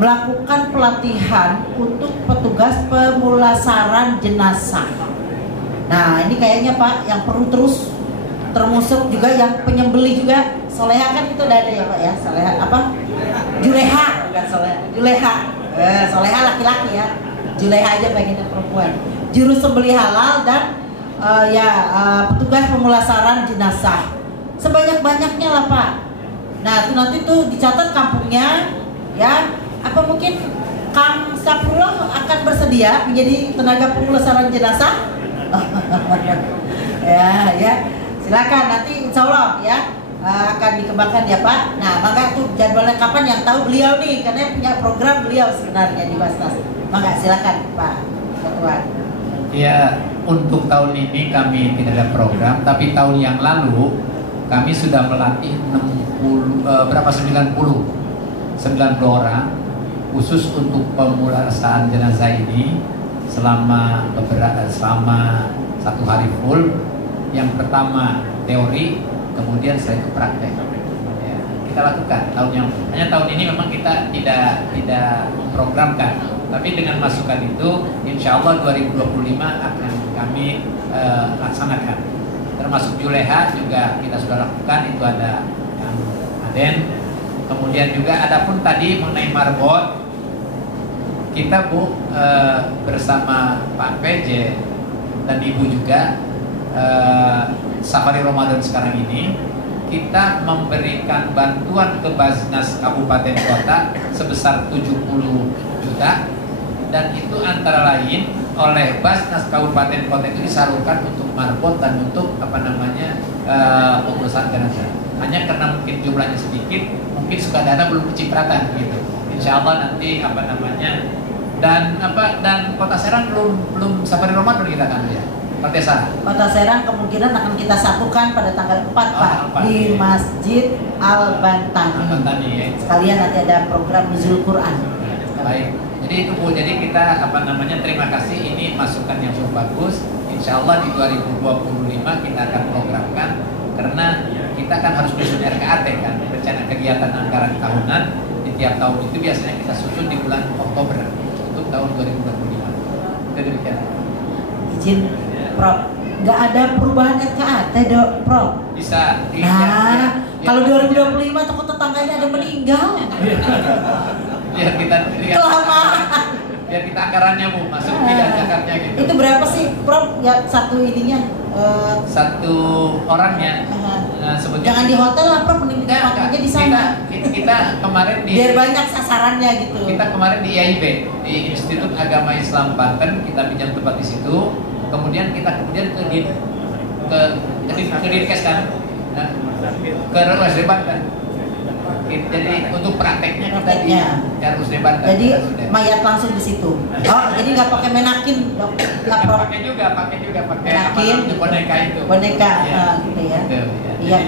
melakukan pelatihan untuk petugas pemulasaran jenazah. Nah ini kayaknya Pak yang perlu terus termusuk juga, yang penyembeli juga. Soleha kan itu udah ada ya Pak ya, Soleha apa? Juleha, bukan Soleha, Juleha. Soleha laki-laki ya, Juleha aja pengennya perempuan. Juru sembelih halal dan petugas pemulasaran jenazah sebanyak-banyaknya lah Pak. Nah itu nanti tuh dicatat kampungnya ya. Apa mungkin Kang Saprullah akan bersedia menjadi tenaga pemulasaran jenazah? ya silakan, nanti insya Allah ya akan dikembangkan ya Pak. Nah maka tuh jadwalnya kapan yang tahu beliau nih, karena punya program beliau sebenarnya di Basnas. Maka silakan Pak Ketua. Ya, untuk tahun ini kami tidak ada program, tapi tahun yang lalu kami sudah melatih 90 orang khusus untuk pemulasaran jenazah ini selama 1 hari full. Yang pertama teori, kemudian setelah itu praktek. Ya, kita lakukan hanya tahun ini memang kita tidak memprogramkan, tapi dengan masukan itu insya Allah 2025 akan kami laksanakan. Termasuk Juleha juga kita sudah lakukan, itu ada yang Aden. Kemudian juga ada pun tadi mengenai marbot, kita Bu bersama Pak PJ dan Ibu juga Safari Ramadan sekarang ini, kita memberikan bantuan ke Basnas Kabupaten Kota sebesar 70 juta, dan itu antara lain oleh Basnas Kabupaten Kota itu disalurkan untuk marbot dan untuk pengurusan jenazah. Hanya karena mungkin jumlahnya sedikit, mungkin sukadana belum kecipratan gitu. Insya Allah nanti dan Kota Serang belum Safari Ramadan kita kan ya. Partai Serang. Kota Serang kemungkinan akan kita satukan pada tanggal 4 Pak di Masjid Al-Bantani. Ya. Sekalian nanti ada program nuzul Quran. Baik. Jadi itu Bu, jadi kita terima kasih, ini masukan yang cukup bagus. Insya Allah di 2025 kita akan programkan, karena kita kan harus menyusun RKAT kan, rencana kegiatan anggaran tahunan. Di tiap tahun itu biasanya kita susun di bulan Oktober untuk tahun 2025. Itu demikian. Izin Prof, nggak ada perubahan RKAT dok Prof? Bisa. Nah, kalau 2025 takut tetangganya ada meninggal. Biar kita kelamaan. Biar kita anggarannya Bu, masuk di Jakarta gitu. Itu berapa sih Prof? Ya satu ininya. Satu orangnya. Sebetulnya jangan di hotel lah Prof, mending pakainya di sana. Kita kemarin biar banyak sasarannya gitu. Kita kemarin di IAIB, di Institut Agama Islam Banten, kita pinjam tempat di situ. Kemudian kita ke Dinkes kan, ke RUSD Banten. Jadi untuk prakteknya kita di RUSD Banten. Jadi mayat langsung di situ. Oh, jadi nggak pakai menakin dok? Pakai juga pakai boneka itu. Boneka gitu ya. Iya.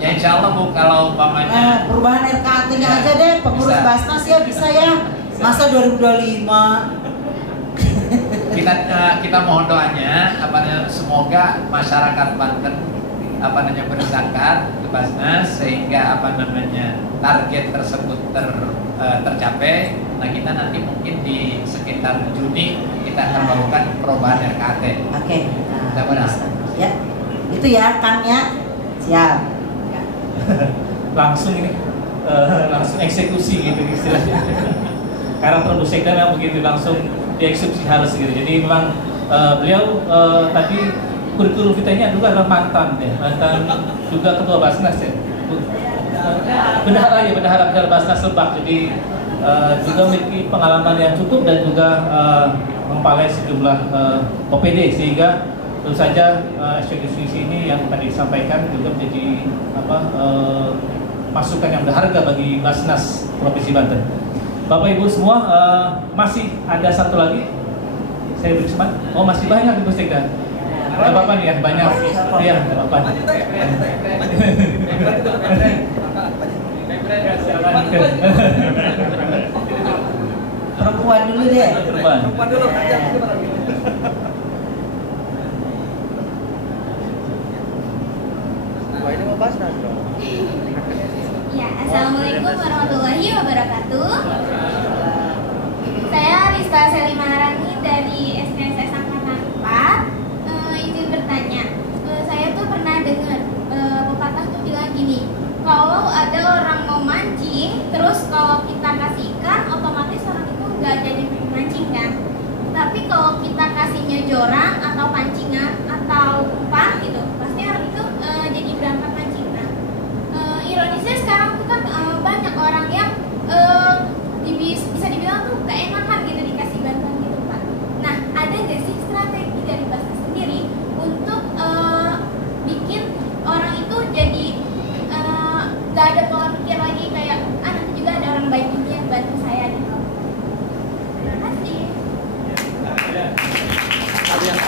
Ya Insya Allah Bu, kalau umpamanya perubahan RKAT-nya aja deh, pengurus Basnas ya bisa ya. Masa 2025. Kita mohon doanya semoga masyarakat Banten berzakat ke Basnas, sehingga target tersebut tercapai. Nah, kita nanti mungkin di sekitar Juni kita akan melakukan perubahan RKAT. Oke. Benar. Ya. Itu ya Kang ya. Siap. Langsung eksekusi gitu istilahnya. Karena produsen kan begitu langsung dieksekusi harus gitu. Jadi memang beliau tadi kurikulum vitanya juga adalah mantan juga ketua Basnas ya. Bendahara Basnas Lebak. Jadi juga memiliki pengalaman yang cukup dan juga mempalai sejumlah OPD, sehingga tentu saja eksekusi ini yang tadi disampaikan juga menjadi masukan yang berharga bagi Basnas Provinsi Banten. Bapak Ibu semua, masih ada satu lagi saya beri kesempatan. Oh, masih banyak Ibu Sekda. Ada Bapak nih ya, banyak. Iya, Bapak. Perempuan dulu deh. Perempuan dulu. Ini mau Basnas dong. Ya, Assalamualaikum warahmatullahi wabarakatuh. Saya Rista Selimarani dari SDSS Angkatan 4. Izin bertanya, saya tuh pernah dengar pepatah tuh bilang gini, kalau ada orang mau mancing, terus kalau kita kasih ikan, otomatis orang itu nggak jadi mancing kan. Tapi kalau kita kasihnya jorang atau pancingan atau umpan gitu, pasti orang itu jadi berangkat mancing. Nah, ironisnya sekarang tuh kan banyak orang yang bisa dibilang tuh keenakan gitu dikasih bantuan gitu Pak. Nah, ada nggak sih strategi dari Basnas sendiri untuk bikin orang itu jadi nggak ada pola pikir lagi kayak nanti juga ada orang baik ini yang bantu saya gitu. Terima kasih. Ada yang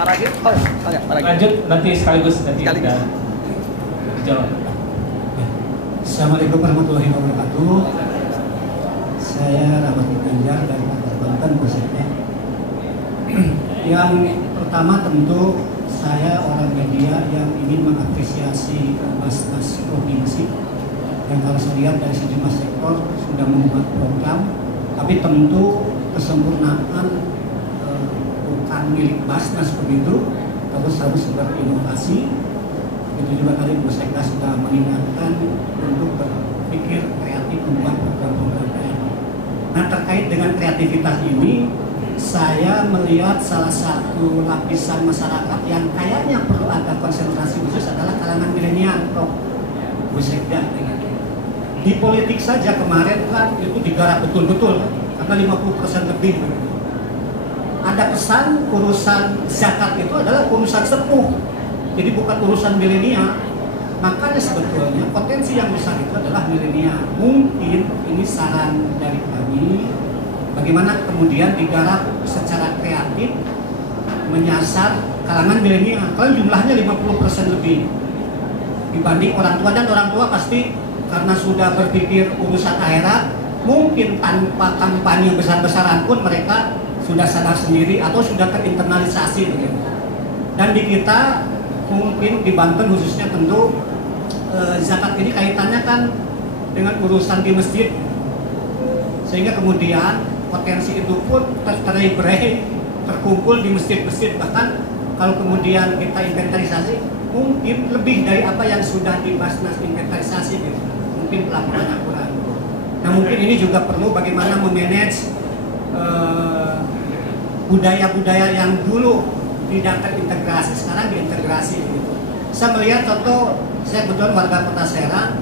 lagi? Oh, lagi. Lanjut nanti sekaligus kita jawab. Assalamualaikum warahmatullahi wabarakatuh. Saya Rahmat Ganjar dari Kota Banten, khususnya. Yang pertama tentu saya orang media yang ingin mengapresiasi Basnas Provinsi yang kalau saya lihat dari sejumlah sektor sudah membuat program, tapi tentu kesempurnaan bukan milik Basnas begitu, harus berinovasi. Itu juga tadi Bu Sekda sudah mengingatkan untuk berpikir kreatif membuat program-program kreatif. Nah, terkait dengan kreativitas ini, saya melihat salah satu lapisan masyarakat yang kayaknya perlu ada konsentrasi khusus adalah kalangan milenial, Prof. Bu Sekda. Di politik saja kemarin kan itu digarap betul-betul karena 50% lebih. Ada kesan urusan zakat itu adalah urusan sepuh, jadi bukan urusan milenial. Makanya sebetulnya potensi yang besar itu adalah milenial. Mungkin ini saran dari kami, bagaimana kemudian digarap secara kreatif menyasar kalangan milenial. Kalau jumlahnya 50% lebih dibanding orang tua, dan orang tua pasti karena sudah berpikir urusan akhirat, mungkin tanpa kampanye besar-besaran pun mereka sudah sadar sendiri atau sudah terinternalisasi gitu. Dan di kita mungkin di Banten khususnya tentu zakat ini kaitannya kan dengan urusan di masjid, sehingga kemudian potensi itu pun terkumpul di masjid-masjid. Bahkan kalau kemudian kita inventarisasi mungkin lebih dari apa yang sudah di Basnas inventarisasi gitu. Mungkin pelaporannya kurang. Nah mungkin ini juga perlu bagaimana memanage budaya-budaya yang dulu tidak terintegrasi, sekarang diintegrasi gitu. Saya melihat contoh, saya kebetulan warga Kota Serang,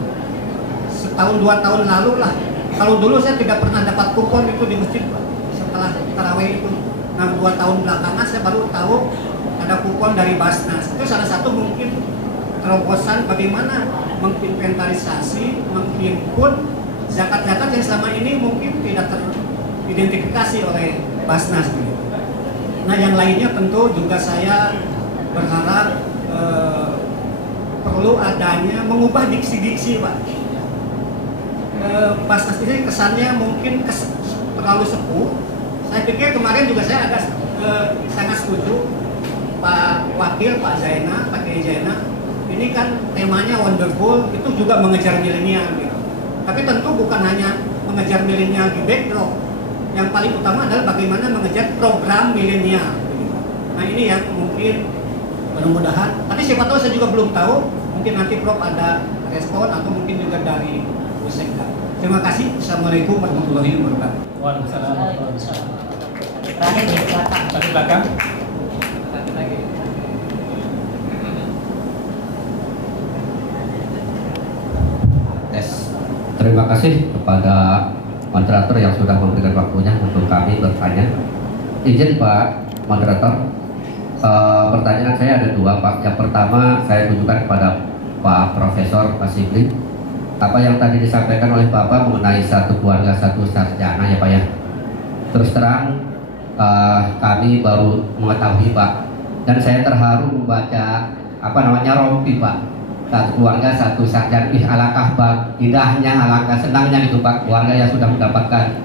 setahun 2 tahun lalu lah. Kalau dulu saya tidak pernah dapat kupon itu di masjid setelah tarawih itu. Nah 2 tahun belakangan saya baru tahu ada kupon dari Basnas. Itu salah satu mungkin terobosan bagaimana menginventarisasi, menghimpun zakat-zakat yang selama ini mungkin tidak teridentifikasi oleh Basnas gitu. Nah yang lainnya tentu juga saya berharap perlu adanya mengubah diksi-diksi, Pak. Basnas ini kesannya mungkin terlalu sepuh. Saya pikir kemarin juga saya agak sangat setuju Pak Wakil, Pak Zaina, Pak Kiai Zaina. Ini kan temanya wonderful, itu juga mengejar milenial gitu. Tapi tentu bukan hanya mengejar milenial di backdrop. Yang paling utama adalah bagaimana mengejar program milenial. Nah ini yang mungkin mudah-mudahan. Tapi siapa tahu saya juga belum tahu. Mungkin nanti Prof ada respon atau mungkin juga dari Bu Sekda. Terima kasih. Assalamualaikum warahmatullahi wabarakatuh. Waalaikumsalam. Terakhir di belakang. Di belakang. Terima kasih kepada moderator yang sudah memberikan waktunya untuk kami bertanya. Izin Pak Moderator, pertanyaan saya ada 2 Pak. Yang pertama saya tunjukkan kepada Pak Profesor Pak Sigli. Apa yang tadi disampaikan oleh Bapak mengenai satu keluarga satu sarjana ya Pak ya. Terus terang kami baru mengetahui Pak, dan saya terharu membaca rompi Pak. Satu keluarga satu sarjana, alangkah indahnya, alangkah senangnya gitu Pak, keluarga yang sudah mendapatkan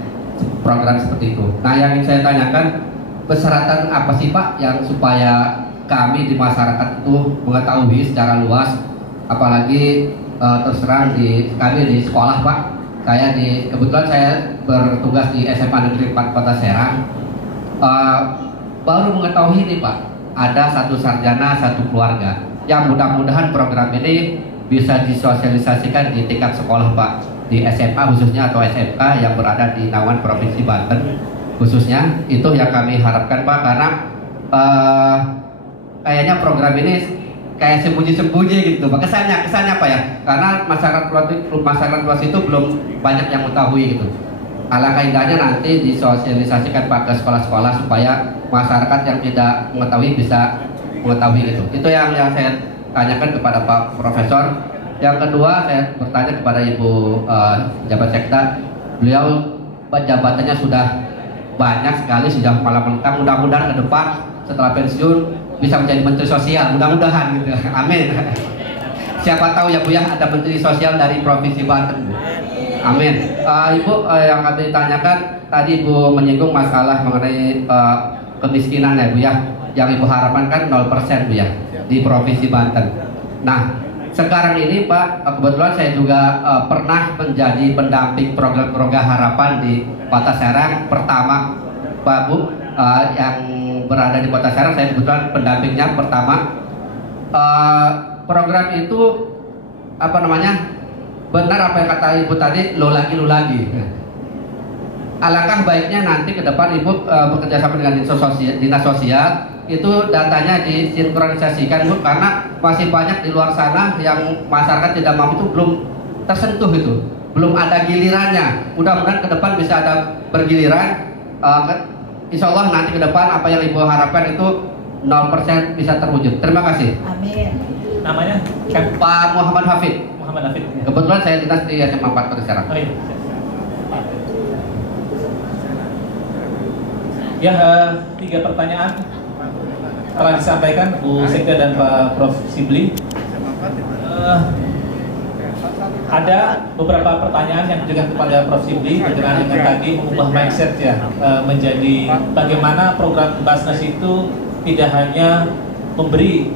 program seperti itu. Nah yang ingin saya tanyakan, persyaratan apa sih Pak yang supaya kami di masyarakat itu mengetahui secara luas, apalagi terus terang kami di sekolah Pak, kebetulan saya bertugas di SMA Negeri 4 Kota Serang, baru mengetahui ini Pak, ada satu sarjana satu keluarga. Yang mudah-mudahan program ini bisa disosialisasikan di tingkat sekolah Pak, di SMA khususnya atau SMK yang berada di naungan Provinsi Banten khususnya. Itu yang kami harapkan Pak, karena kayaknya program ini kayak sembunyi-sembunyi gitu Pak, kesannya Pak ya, karena masyarakat luas itu belum banyak yang mengetahui gitu. Alangkah indahnya nanti disosialisasikan Pak ke sekolah-sekolah supaya masyarakat yang tidak mengetahui bisa mengetahui gitu. Itu yang saya tanyakan kepada Pak Profesor. Yang kedua saya bertanya kepada Ibu Jabat Sekda. Beliau jabatannya sudah banyak sekali, sudah malah lengkap. Mudah-mudahan ke depan setelah pensiun bisa menjadi Menteri Sosial, mudah-mudahan gitu. Amin. Siapa tahu ya Bu ya, ada Menteri Sosial dari Provinsi Banten Bu. Amin. Ibu, yang kami tanyakan tadi Ibu menyinggung masalah mengenai kemiskinan ya Bu ya. Yang Ibu harapkan kan 0% Bu ya di Provinsi Banten. Nah sekarang ini Pak, kebetulan saya juga pernah menjadi pendamping program harapan di Kota Serang pertama Pak Bu, yang berada di Kota Serang saya kebetulan pendampingnya pertama. Program itu benar apa yang kata Ibu tadi, lo lagi alangkah baiknya nanti ke depan Ibu bekerja sama dengan dinas sosial itu datanya disinkronisasikan Bu, karena masih banyak di luar sana yang masyarakat tidak mampu itu belum tersentuh itu, belum ada gilirannya. Mudah-mudahan ke depan bisa ada bergiliran. Insya Allah nanti ke depan apa yang Ibu harapkan itu 0% bisa terwujud. Terima kasih. Amin. Namanya Pak Muhammad Hafid. Muhammad Hafid. Kebetulan saya dinas di SMA 4 Kota Serang. Oh, iya. Ya, 3 pertanyaan telah disampaikan Bu Sekda dan Pak Prof. Sibli. Ada beberapa pertanyaan yang juga kepada Prof. Sibli berkenaan dengan tadi mengubah mindset ya, menjadi bagaimana program Basnas itu tidak hanya memberi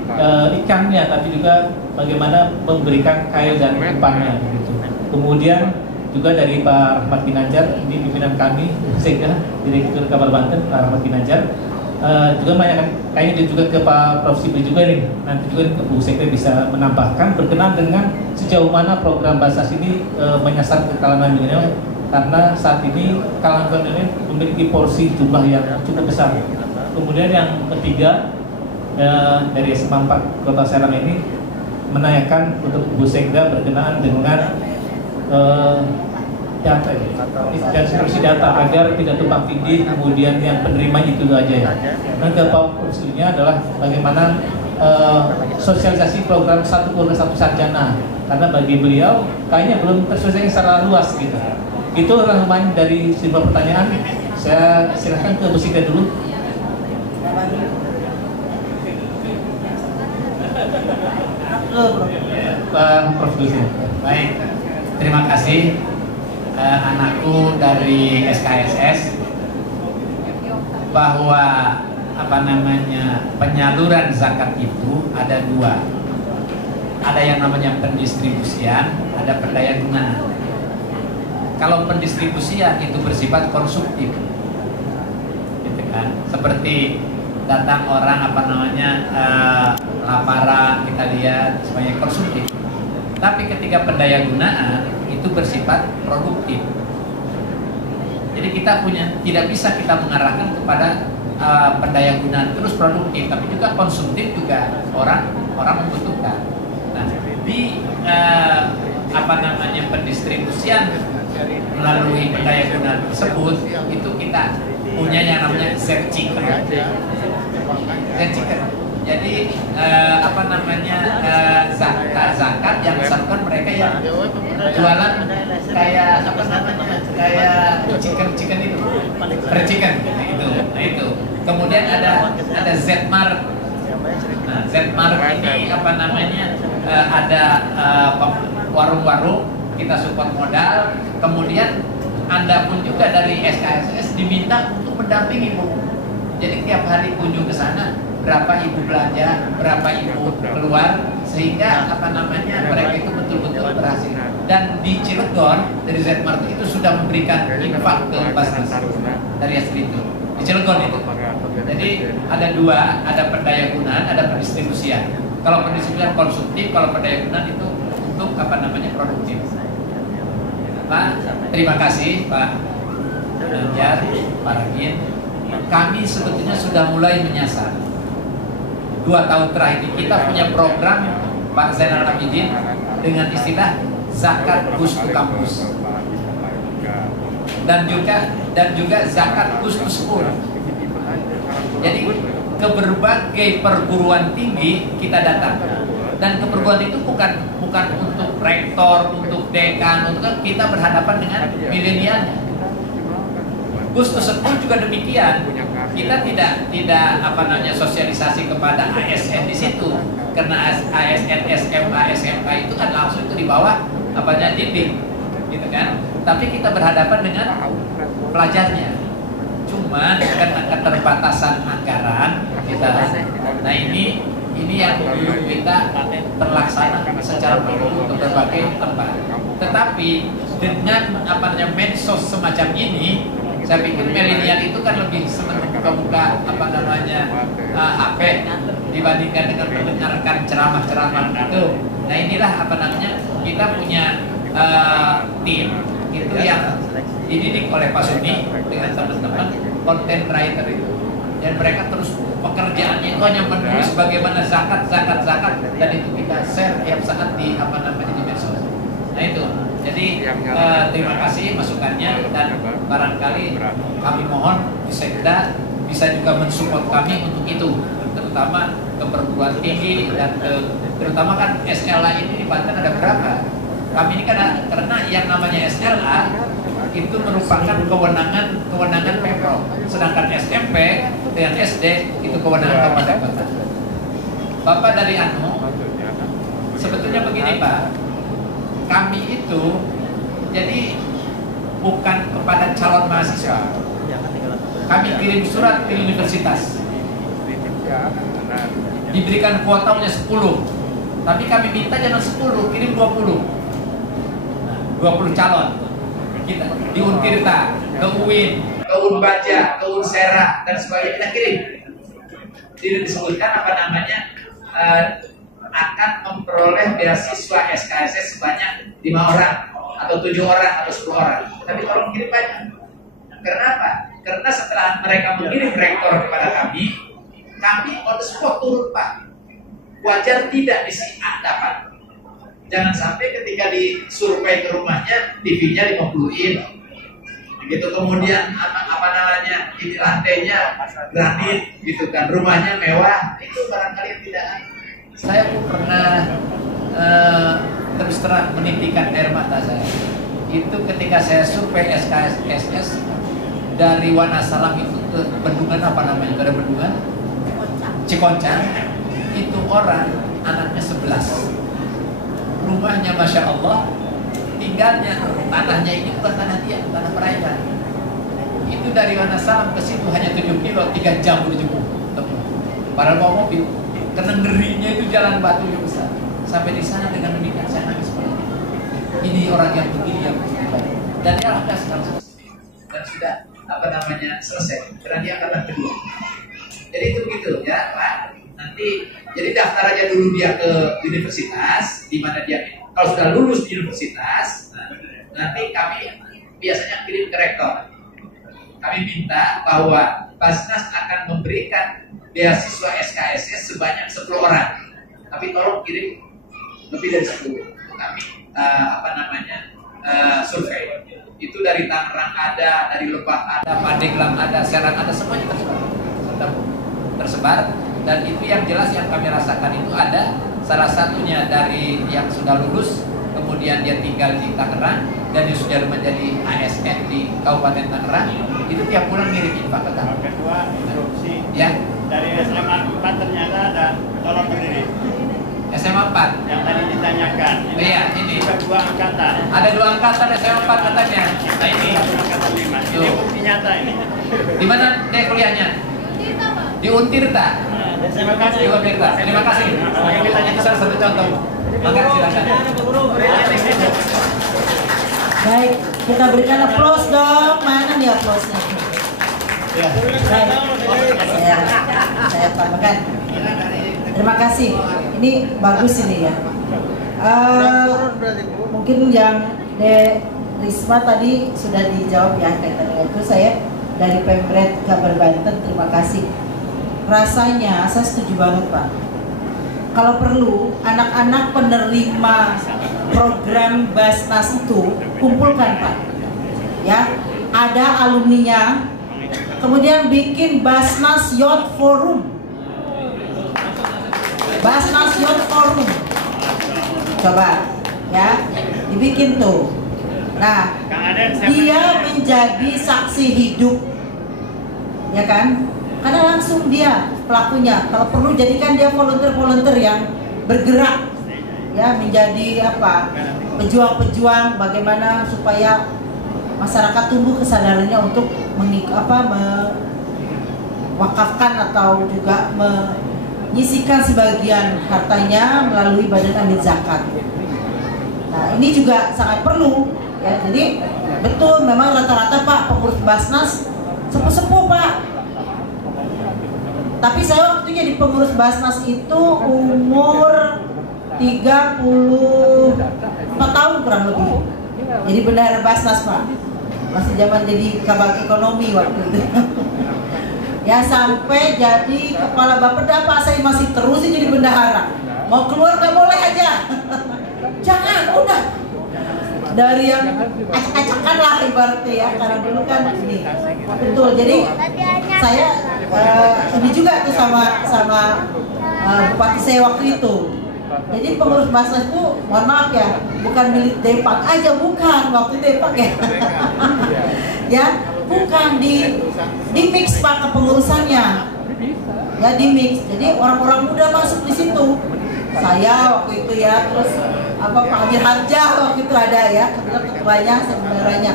ikannya, tapi juga bagaimana memberikan kail dan umpannya gitu. Kemudian juga dari Pak Rahmat Ginanjar, ini pimpinan kami Sekda Direktur Kabar Banten, Pak Rahmat Ginanjar, juga menanyakan kayaknya juga ke Pak Prof. Sibli juga nih, nanti juga Bu Sekda bisa menambahkan berkenaan dengan sejauh mana program Basnas ini menyasar ke kalangan milenial, karena saat ini kalangan milenial memiliki porsi jumlah yang cukup besar. Kemudian yang ketiga, dari SMA 4 Kota Serang ini menanyakan untuk Bu Sekda berkenaan dengan data dan instruksi data agar tidak tumpang tindih, kemudian yang penerima itu aja ya. Dan kepastiannya adalah bagaimana sosialisasi program satu keluarga satu sarjana, karena bagi beliau kayaknya belum tersosialisasi secara luas gitu. Itu rangkuman dari sebuah pertanyaan. Saya silakan ke Bu Sekda dulu. Prof. Baik, terima kasih anakku dari SKSS, bahwa penyaluran zakat itu ada 2. Ada yang namanya pendistribusian, ada pendaya gunaan. Kalau pendistribusian itu bersifat konsumtif, gitu kan? Seperti datang orang laparan, kita lihat sebagai konsumtif. Tapi ketika pendaya gunaan itu bersifat produktif. Jadi kita tidak bisa kita mengarahkan kepada pendaya gunaan terus produktif, tapi juga konsumtif juga orang membutuhkan. Nah, di pendistribusian melalui pendaya gunaan tersebut itu kita punya yang namanya Z-Chicken. Jadi zakat yang disalurkan mereka yang jualan kayak chicken itu, per chicken itu. Nah itu. Kemudian ada Z-Mart. Nah, Z-Mart ini ada warung-warung, kita support modal. Kemudian Anda pun juga dari SKSS diminta untuk mendampingi Bu. Jadi tiap hari kunjung ke sana, berapa ibu belanja, berapa ibu keluar, sehingga mereka itu betul-betul berhasil. Dan di Cilegon dari Z-Mart itu sudah memberikan infak ke Basnas dari hasil itu di Cilegon itu. Jadi ada 2, ada pendaya gunaan, ada pendistribusian. Kalau pendistribusian konsumtif, kalau pendaya gunaan itu untuk produktif. Pak, terima kasih Pak Ginanjar, Pak Ragin. Kami sebetulnya sudah mulai menyasar. 2 tahun terakhir ini kita punya program Pak Zainal Abidin dengan istilah zakat Gus to kampus, dan juga zakat Gus to school. Jadi ke berbagai perguruan tinggi kita datang, dan ke perguruan itu bukan untuk rektor, untuk dekan, kita berhadapan dengan milenialnya. Gus to school juga demikian. Kita tidak sosialisasi kepada ASN di situ, karena ASN, SMA, SMK itu kan langsung itu di bawah dinding, gitu kan. Tapi kita berhadapan dengan pelajarnya. Cuman karena keterbatasan anggaran kita, nah ini yang belum kita terlaksana secara penuh ke berbagai tempat. Tetapi dengan medsos semacam ini, saya pikir milenial itu kan lebih senang buka HP dibandingkan dengan mendengarkan ceramah-ceramah itu. Nah inilah kita punya tim itu yang dididik oleh Pak Suni dengan teman-teman content writer itu, dan mereka terus pekerjaannya itu hanya menulis bagaimana zakat, dan itu kita share tiap saat di di medsos. Nah itu, jadi terima kasih masukannya, dan barangkali kami mohon Sekda bisa juga mensupport kami untuk itu, terutama ke perguruan tinggi dan terutama kan SLA ini di Banten ada berapa? Kami ini kan karena yang namanya SLA itu merupakan kewenangan Pemprov, sedangkan SMP dan SD itu kewenangan Kabupaten Banten. Bapak dari sebetulnya begini Pak, kami itu jadi bukan kepada calon mahasiswa, kami kirim surat ke universitas, diberikan kuotanya 10, tapi kami minta jangan 10, kirim 20 calon. Kita di Untirta, ke UIN, ke Unbaja, ke Unsera dan sebagainya kita kirim. Tidak disebutkan akan memperoleh beasiswa SKSS sebanyak 5 orang atau 7 orang atau 10 orang. Tapi tolong kirim banyak. Kenapa? Karena setelah mereka mengirim rektor kepada kami on the spot turun Pak. Wajar tidak di si A dapat. Jangan sampai ketika disurvei ke rumahnya TV-nya 50 in, begitu kemudian ini lantainya granit, gitu kan, rumahnya mewah, itu barangkali tidak. Saya pun pernah terus terang menitikan air mata saya. Itu ketika saya survei SKSS dari Wonosalam itu ke bendungan ada bendungan Cikoncang, itu orang anaknya 11. Rumahnya Masya Allah, tinggalnya tanahnya ini bukan tanah dia, tanah perairan. Itu dari Wonosalam ke situ hanya 7 kilo, 3 jam menuju tempuh. Padahal bawa mobil, karena ngerinya itu jalan batu yang besar. Sampai di sana dengan demikian saya nangis banget. Ini orang yang begini yang begini. Dan dia alhamdulillah sekarang selesai. Dan sudah selesai. Karena dia angkatan kedua. Jadi itu begitu ya Pak. Nanti jadi daftar aja dulu dia ke universitas di mana dia. Kalau sudah lulus di universitas, nanti kami biasanya kirim ke rektor. Kami minta bahwa Basnas akan memberikan beasiswa SKSS sebanyak 10 orang. Tapi tolong kirim lebih dari 10. Kami survei. Itu dari Tangerang ada, dari Lebak ada, Pandeglang ada, Serang ada, semuanya tersebar. Dan itu yang jelas yang kami rasakan itu ada salah satunya dari yang sudah lulus, kemudian dia tinggal di Tangerang dan dia sudah menjadi ASN di Kabupaten Tangerang. Itu tiap bulan ngirim infak ke kami. Kedua, instruksi. Ya. Dari SMA 4 ternyata ada tolong berdiri. SMA 4 yang tadi ditanyakan. Iya, ini. Ada 2 angkatan. Ada 2 angkatan SMA 4 katanya. Nah ini. Angkatan 5. Ini bukti nyata ini. Di mana deh kuliahnya? Di Untirta. Terima kasih. Di Untirta. Terima kasih. Yang ditanya itu salah satu contoh. Maka silakan. Baik, kita berikan aplaus dong. Mana nih aplausnya? Saya tambahkan. Terima kasih. Ini bagus ini ya. Mungkin yang Risma tadi sudah dijawab ya kaitannya itu. Saya dari Pemret Kabar Banten, terima kasih. Rasanya saya setuju banget Pak. Kalau perlu anak-anak penerima program Basnas itu kumpulkan Pak. Ya, ada alumninya. Kemudian bikin Basnas Youth Forum. Basnas Youth Forum. Coba ya, dibikin tuh. Nah, dia menjadi saksi hidup. Ya kan? Karena langsung dia pelakunya. Kalau perlu jadikan dia volunteer yang bergerak ya, menjadi pejuang-pejuang bagaimana supaya masyarakat tumbuh kesadarannya untuk mewakafkan atau juga menyisihkan sebagian hartanya melalui badan amil zakat. Nah, ini juga sangat perlu ya. Jadi betul memang rata-rata Pak pengurus Basnas sepuh-sepuh Pak. Tapi saya waktu jadi pengurus Basnas itu umur 34 tahun kurang lebih. Jadi bendahara Basnas Pak. masih zaman jadi kabag ekonomi waktu itu. Ya sampai jadi kepala Bapeda, Pak saya masih terus jadi bendahara. Mau keluar nggak boleh aja. Jangan, udah. Dari yang acak-acakan lah ibaratnya ya, karena dulu kan ini betul. Jadi saya ini juga tuh sama bupati saya waktu itu. Jadi pengurus Basnas itu, mohon maaf ya, bukan milik Depak aja, bukan waktu Depak ya. Ya, bukan di mix Pak kepengurusannya. Ya di mix. Jadi orang-orang muda masuk di situ. Saya waktu itu ya, terus Pak Amir Hamzah waktu itu ada ya, ketuanya, sebenarnya.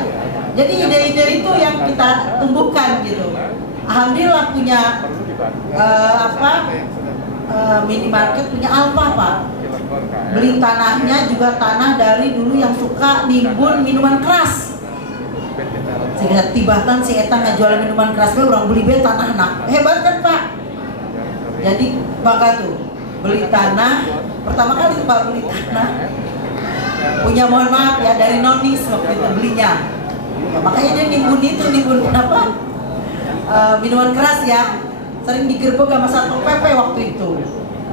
Jadi ide-ide itu yang kita tumbuhkan gitu. Alhamdulillah punya minimarket, punya Alfa Pak. Beli tanahnya juga tanah dari dulu yang suka nimbun minuman keras. Sehingga tibatan si Eta ngejual minuman keras, orang beli tanah nak. Hebat kan Pak? Jadi bangga tuh beli tanah, pertama kali Pak beli tanah. Punya mohon maaf ya dari nonis waktu itu belinya. Ya, makanya dia nimbun apa? Minuman keras ya. Sering digerebek sama Satpol PP waktu itu.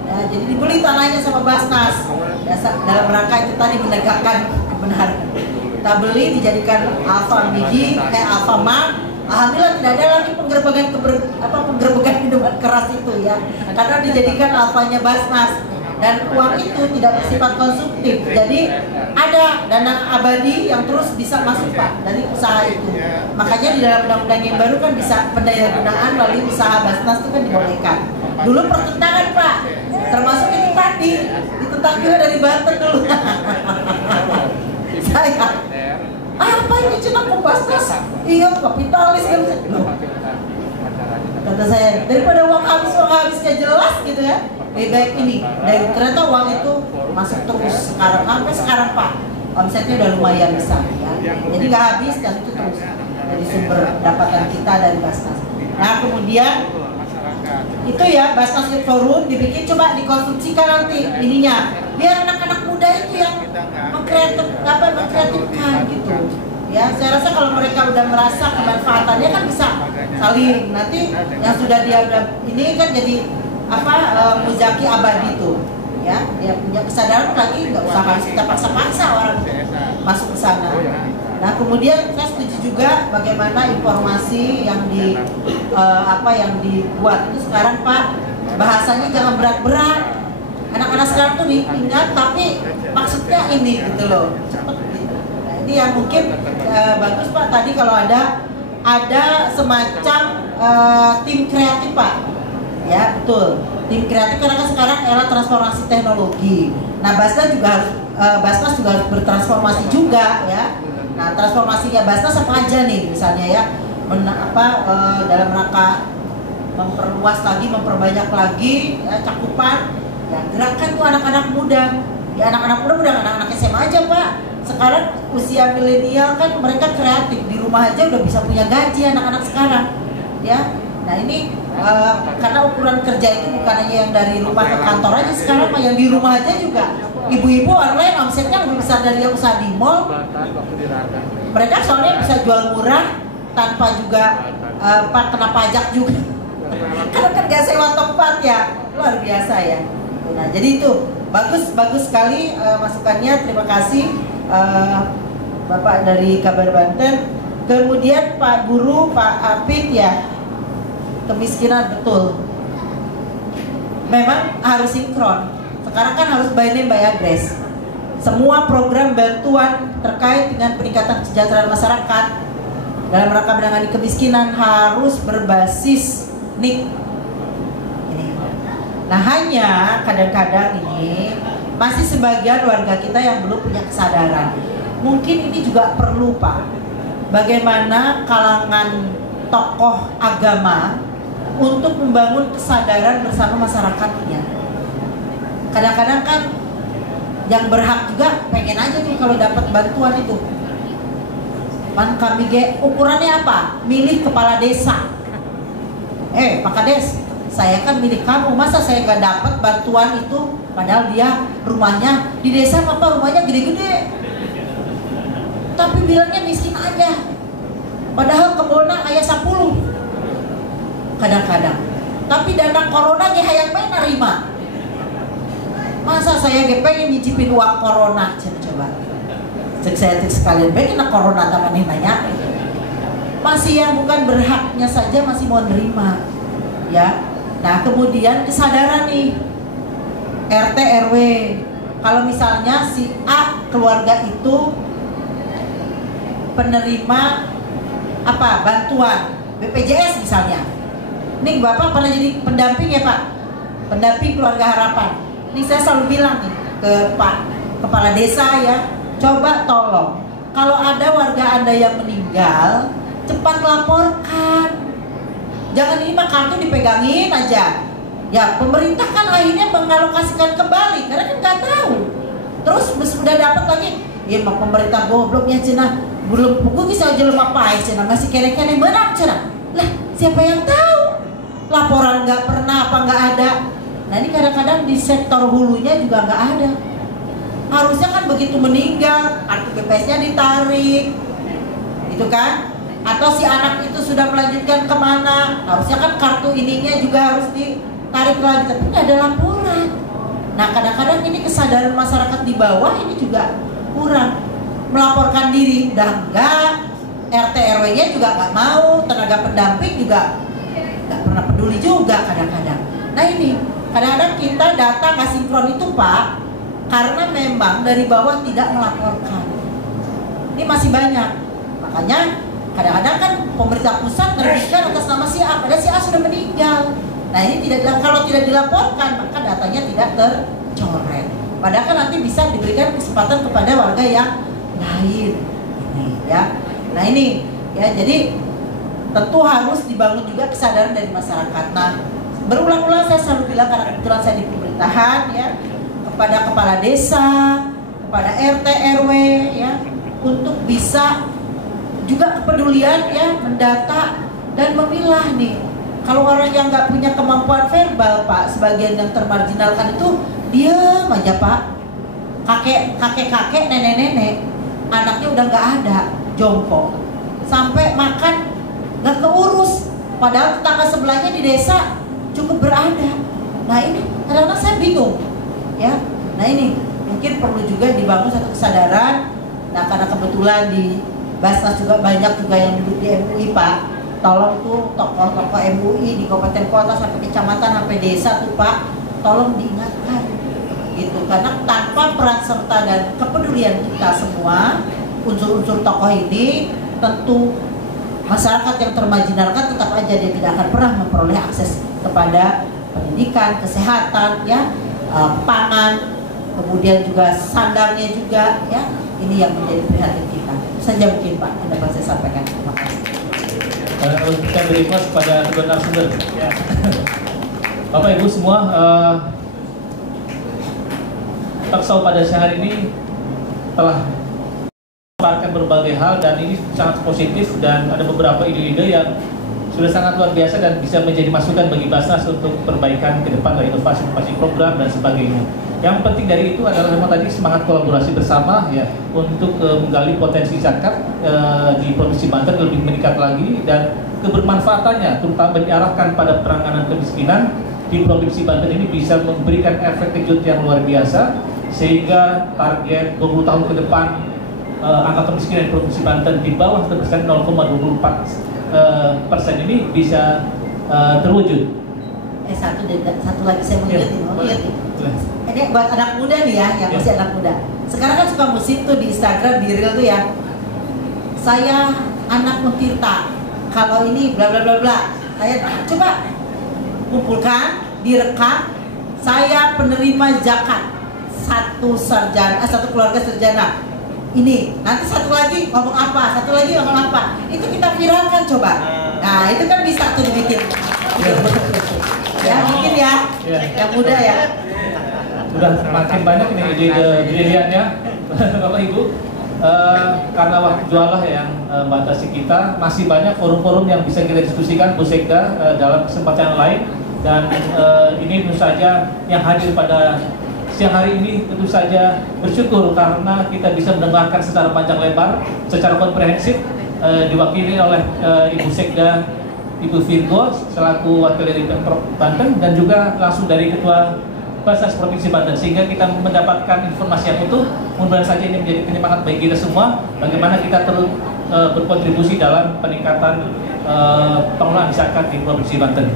Ya, jadi dibeli tanahnya sama Basnas. Ya, dalam rangka itu tadi menegakkan kebenaran. Kita beli dijadikan Alfamart. Alhamdulillah tidak ada lagi penggerebekan minuman keras itu ya. Karena dijadikan Alfanya Basnas. Dan uang itu tidak bersifat konsumtif. Jadi ada dana abadi yang terus bisa masuk Pak dari usaha itu. Makanya di dalam undang-undang yang baru kan bisa pendayagunaan melalui usaha Basnas itu kan dibolehkan. Dulu pertentangan Pak, termasuk itu tadi ditentang juga dari Banten dulu. Saya, apa ini cina Basnas? Iya kapitalis kan. Kata saya, daripada uang habisnya jelas gitu ya. Lebih baik ini, dan ternyata uang itu masuk terus sampai sekarang Pak, omsetnya udah lumayan besar ya. Jadi nggak habis dan itu terus dari sumber pendapatan kita dari Basnas. Nah kemudian itu ya Basnas Youth Forum dibikin, coba dikonsumsikan nanti ininya, biar anak-anak muda itu yang mengkreatifkan gitu. Ya, saya rasa kalau mereka udah merasa kemanfaatannya kan bisa saling. Nanti yang sudah dia ini kan jadi muzaki abadi itu, ya dia punya kesadaran lagi, nggak usah harus kita paksa-paksa orang masuk ke sana. Nah kemudian saya setuju juga bagaimana informasi yang yang dibuat itu sekarang Pak, bahasanya jangan berat-berat. Anak-anak sekarang tuh ingat tapi maksudnya ini gitu loh, cepet gitu. Nah, ini yang mungkin bagus Pak tadi kalau ada semacam tim kreatif Pak. Ya betul, tim kreatif karena kan sekarang era transformasi teknologi. Nah Basnas juga harus bertransformasi juga ya. Nah transformasinya Basnas apa aja nih misalnya ya, dalam rangka memperluas lagi, memperbanyak lagi ya, cakupan. Ya gerakan tuh anak-anak muda. Ya anak-anak muda bukan anak-anak SMA aja Pak. Sekarang usia milenial kan mereka kreatif, di rumah aja udah bisa punya gaji anak-anak sekarang. Ya. Nah ini karena ukuran kerja itu bukan hanya yang dari rumah ke kantor aja sekarang, yang di rumah aja juga. Ibu-ibu online omsetnya lebih besar dari yang usaha di mall. Mereka soalnya bisa jual murah tanpa juga kena pajak juga. Karena kan gak sewa tempat ya, luar biasa ya. Nah jadi itu bagus sekali masukannya. Terima kasih Bapak dari Kabar Banten. Kemudian Pak Guru, Pak Apit ya. Kemiskinan betul. Memang harus sinkron. Sekarang kan harus by name by address. Semua program bantuan terkait dengan peningkatan kesejahteraan masyarakat dalam rangka menangani kemiskinan harus berbasis NIK. Nah hanya kadang-kadang ini masih sebagian warga kita yang belum punya kesadaran. Mungkin ini juga perlu Pak. Bagaimana kalangan tokoh agama untuk membangun kesadaran bersama masyarakatnya. Kadang-kadang kan yang berhak juga pengen aja tuh kalau dapat bantuan itu. Kami ukurannya apa? Milih kepala desa. Pak Kades, saya kan milik kamu, masa saya gak dapat bantuan itu? Padahal dia rumahnya di desa, rumahnya gede-gede. Tapi bilangnya miskin aja. Padahal kebona aya 10 kadang-kadang. Tapi dana corona ge hayang bae narima. Masa saya ge pengen nyicipin uang corona, coba. Cek saya sekalian bae kena corona ta maneh nanya. Masih yang bukan berhaknya saja masih mau nerima. Ya. Nah, kemudian kesadaran nih RT RW. Kalau misalnya si A keluarga itu penerima apa? Bantuan BPJS misalnya. Nih Bapak pernah jadi pendamping ya Pak? Pendamping keluarga harapan. Nih saya selalu bilang nih ke Pak Kepala Desa ya, coba tolong kalau ada warga Anda yang meninggal, cepat laporkan. Jangan ini mah kartu dipegangin aja. Ya pemerintah kan akhirnya mengalokasikan kembali karena kan nggak tahu. Terus sudah dapat lagi, ya mah pemerintah gobloknya cina belum pukul bisa aja lupa apa cina masih kene-kene menang cina. Lah siapa yang tahu? Laporan nggak pernah apa nggak ada. Nah ini kadang-kadang di sektor hulunya juga nggak ada. Harusnya kan begitu meninggal kartu BPS-nya ditarik, itu kan? Atau si anak itu sudah melanjutkan kemana? Harusnya kan kartu ininya juga harus ditarik lagi, tapi nggak ada laporan. Nah kadang-kadang ini kesadaran masyarakat di bawah ini juga kurang. Melaporkan diri udah enggak, RT RW-nya juga nggak mau, tenaga pendamping juga nggak pernah peduli juga kadang-kadang. Nah ini kadang-kadang kita data nggak sinkron itu Pak, karena memang dari bawah tidak melaporkan. Ini masih banyak, makanya kadang-kadang kan pemerintah pusat menerbitkan atas nama si A, padahal si A sudah meninggal. Nah ini kalau tidak dilaporkan maka datanya tidak tercoret. Padahal kan nanti bisa diberikan kesempatan kepada warga yang lain. Ini ya. Nah ini ya, jadi tentu harus dibangun juga kesadaran dari masyarakat. Nah berulang-ulang saya selalu bilang karena kebetulan saya di pemerintahan ya, kepada kepala desa, kepada RT RW ya, untuk bisa juga kepedulian ya, mendata dan memilah nih. Kalau orang yang nggak punya kemampuan verbal Pak, sebagian yang termarginalkan itu diam aja Pak. Kakek nenek anaknya udah nggak ada, jompo, sampai makan nggak keurus, padahal tetangga sebelahnya di desa cukup berada. Nah ini kadang-kadang saya bingung ya. Nah ini mungkin perlu juga dibangun satu kesadaran. Nah karena kebetulan di Basnas juga banyak juga yang duduk di MUI Pak, tolong tuh tokoh-tokoh MUI di kabupaten kota sampai kecamatan sampai desa tuh Pak, tolong diingatkan gitu, karena tanpa peran serta dan kepedulian kita semua unsur-unsur tokoh ini, tentu masyarakat yang termarginalkan tetap aja dia tidak akan pernah memperoleh akses kepada pendidikan, kesehatan ya, pangan, kemudian juga sandangnya juga ya. Ini yang menjadi prihatin kita. Itu saja mungkin Pak yang dapat saya sampaikan. Terima kasih. Kita beri request kepada kedua narasumber. Ya. Bapak Ibu semua, Taksau pada siang hari ini telah memaparkan berbagai hal dan ini sangat positif, dan ada beberapa ide-ide yang sudah sangat luar biasa dan bisa menjadi masukan bagi Basnas untuk perbaikan ke depan dari inovasi-inovasi program dan sebagainya. Yang penting dari itu adalah memang tadi semangat kolaborasi bersama ya, untuk menggali potensi zakat di Provinsi Banten lebih meningkat lagi, dan kebermanfaatannya terutama diarahkan pada penanganan kemiskinan di Provinsi Banten ini bisa memberikan efek kejut yang luar biasa, sehingga target 20 tahun ke depan angka kemiskinan di Provinsi Banten di bawah 0,24% ini bisa terwujud. Satu lagi saya mau ingetin. Ini buat anak muda nih ya, yang masih anak muda. Sekarang kan suka musik tuh di Instagram, di Reel tuh ya. Saya anak Mutirta, kalau ini bla bla bla bla. Saya coba kumpulkan, direkam. Saya penerima zakat, satu keluarga sarjana. Ini nanti satu lagi ngomong apa, satu lagi ngomong apa. Itu kita viralkan coba. Nah itu kan bisa tuh dibikin. Ya mungkin ya, yang muda ya. Sudah makin banyak ini ide briliannya Bapak Ibu. Karena waktu jualah yang batasi kita, masih banyak forum-forum yang bisa kita diskusikan Bu Sekda dalam kesempatan lain, dan ini tentu saja yang hadir pada siang hari ini tentu saja bersyukur karena kita bisa mendengarkan secara panjang lebar, secara komprehensif diwakili oleh Ibu Sekda Ibu Virgo selaku wakil dari Pemprov Banten dan juga langsung dari Ketua Basnas Provinsi Banten, sehingga kita mendapatkan informasi yang utuh. Mudah-mudahan saja ini menjadi penyemangat bagi kita semua bagaimana kita terus berkontribusi dalam peningkatan pengelolaan zakat di Provinsi Banten.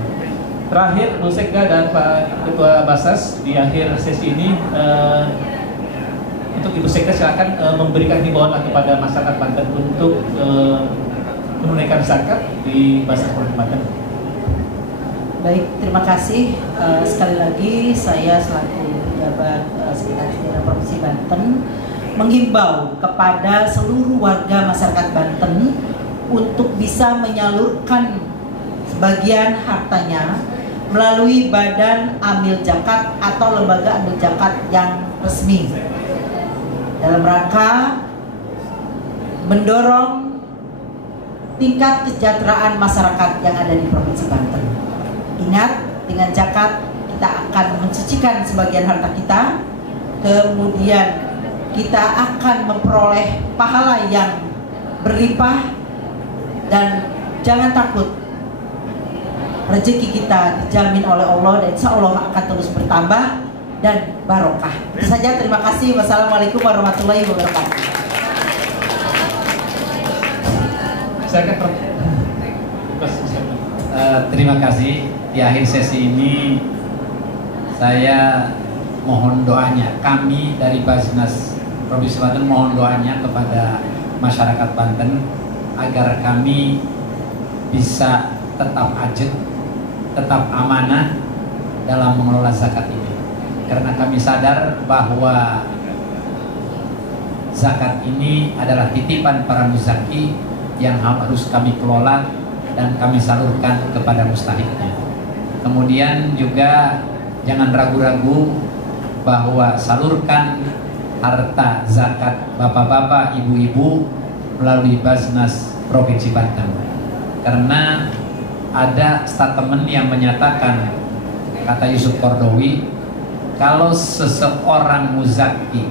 Terakhir, Bu Sekda dan Pak Ketua Basnas di akhir sesi ini, untuk Ibu Sekda silakan memberikan himbauan kepada masyarakat Banten untuk menunaikan zakat di Basnas Provinsi Banten. Baik, terima kasih. Sekali lagi saya selaku pejabat Sekretaris Daerah Provinsi Banten menghimbau kepada seluruh warga masyarakat Banten untuk bisa menyalurkan sebagian hartanya melalui Badan Amil Zakat atau lembaga amil zakat yang resmi dalam rangka mendorong tingkat kesejahteraan masyarakat yang ada di Provinsi Banten. Ingat, dengan zakat kita akan mensucikan sebagian harta kita, kemudian kita akan memperoleh pahala yang berlimpah, dan jangan takut, rezeki kita dijamin oleh Allah dan insya Allah akan terus bertambah dan barokah. Itu saja, terima kasih. Wassalamualaikum warahmatullahi wabarakatuh. Terima kasih. Di akhir sesi ini saya mohon doanya, kami dari Basnas Provinsi Banten mohon doanya kepada masyarakat Banten agar kami bisa tetap ajak, tetap amanah dalam mengelola zakat ini, karena kami sadar bahwa zakat ini adalah titipan para muzaki yang harus kami kelola dan kami salurkan kepada mustahiknya. Kemudian juga jangan ragu-ragu bahwa salurkan harta zakat bapak-bapak, ibu-ibu melalui Basnas Provinsi Banten, karena ada statement yang menyatakan, kata Yusuf Kordowi, kalau seseorang muzaki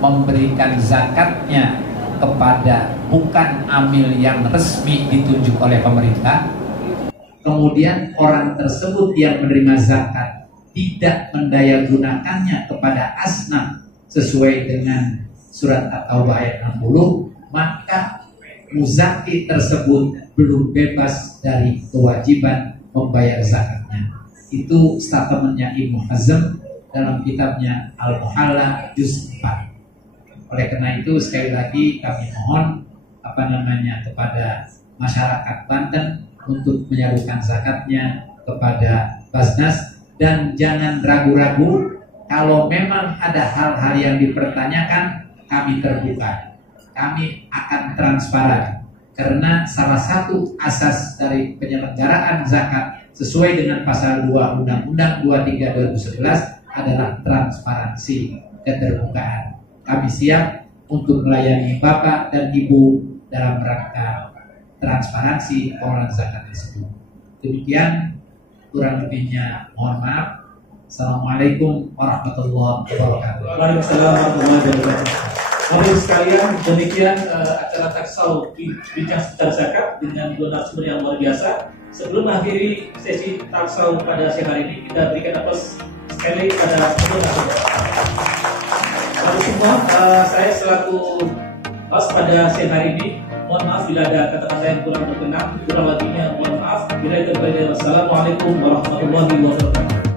memberikan zakatnya kepada bukan amil yang resmi ditunjuk oleh pemerintah, kemudian orang tersebut yang menerima zakat tidak mendayagunakannya kepada asnaf sesuai dengan surat At-Taubah ayat 60, maka muzaki tersebut belum bebas dari kewajiban membayar zakatnya. Itu statementnya Ibnu Hazm dalam kitabnya Al-Muhalla juz 4. Oleh karena itu sekali lagi kami mohon kepada masyarakat Banten untuk menyalurkan zakatnya kepada Basnas, dan jangan ragu-ragu, kalau memang ada hal-hal yang dipertanyakan, kami terbuka, kami akan transparan, karena salah satu asas dari penyelenggaraan zakat sesuai dengan pasal 2 Undang-Undang 23/2011 adalah transparansi, keterbukaan. Kami siap untuk melayani Bapak dan Ibu dalam rangka transparansi pengelolaan zakat tersebut. Demikian, kurang lebihnya mohon maaf. Assalamualaikum warahmatullahi wabarakatuh. Waalaikumsalam warahmatullahi wabarakatuh. Bapak sekalian, demikian acara taksau bincang seputar zakat dengan dua narasumber yang luar biasa. Sebelum mengakhiri sesi taksau pada siang hari ini, kita berikan aplaus sekali pada semua narasumber. Lalu semua, saya selaku host pada siang hari ini, mohon maaf bila ada kata-kata yang kurang berkenan, kurang lebihnya mohon maaf. Bila itu, wassalamualaikum warahmatullahi wabarakatuh.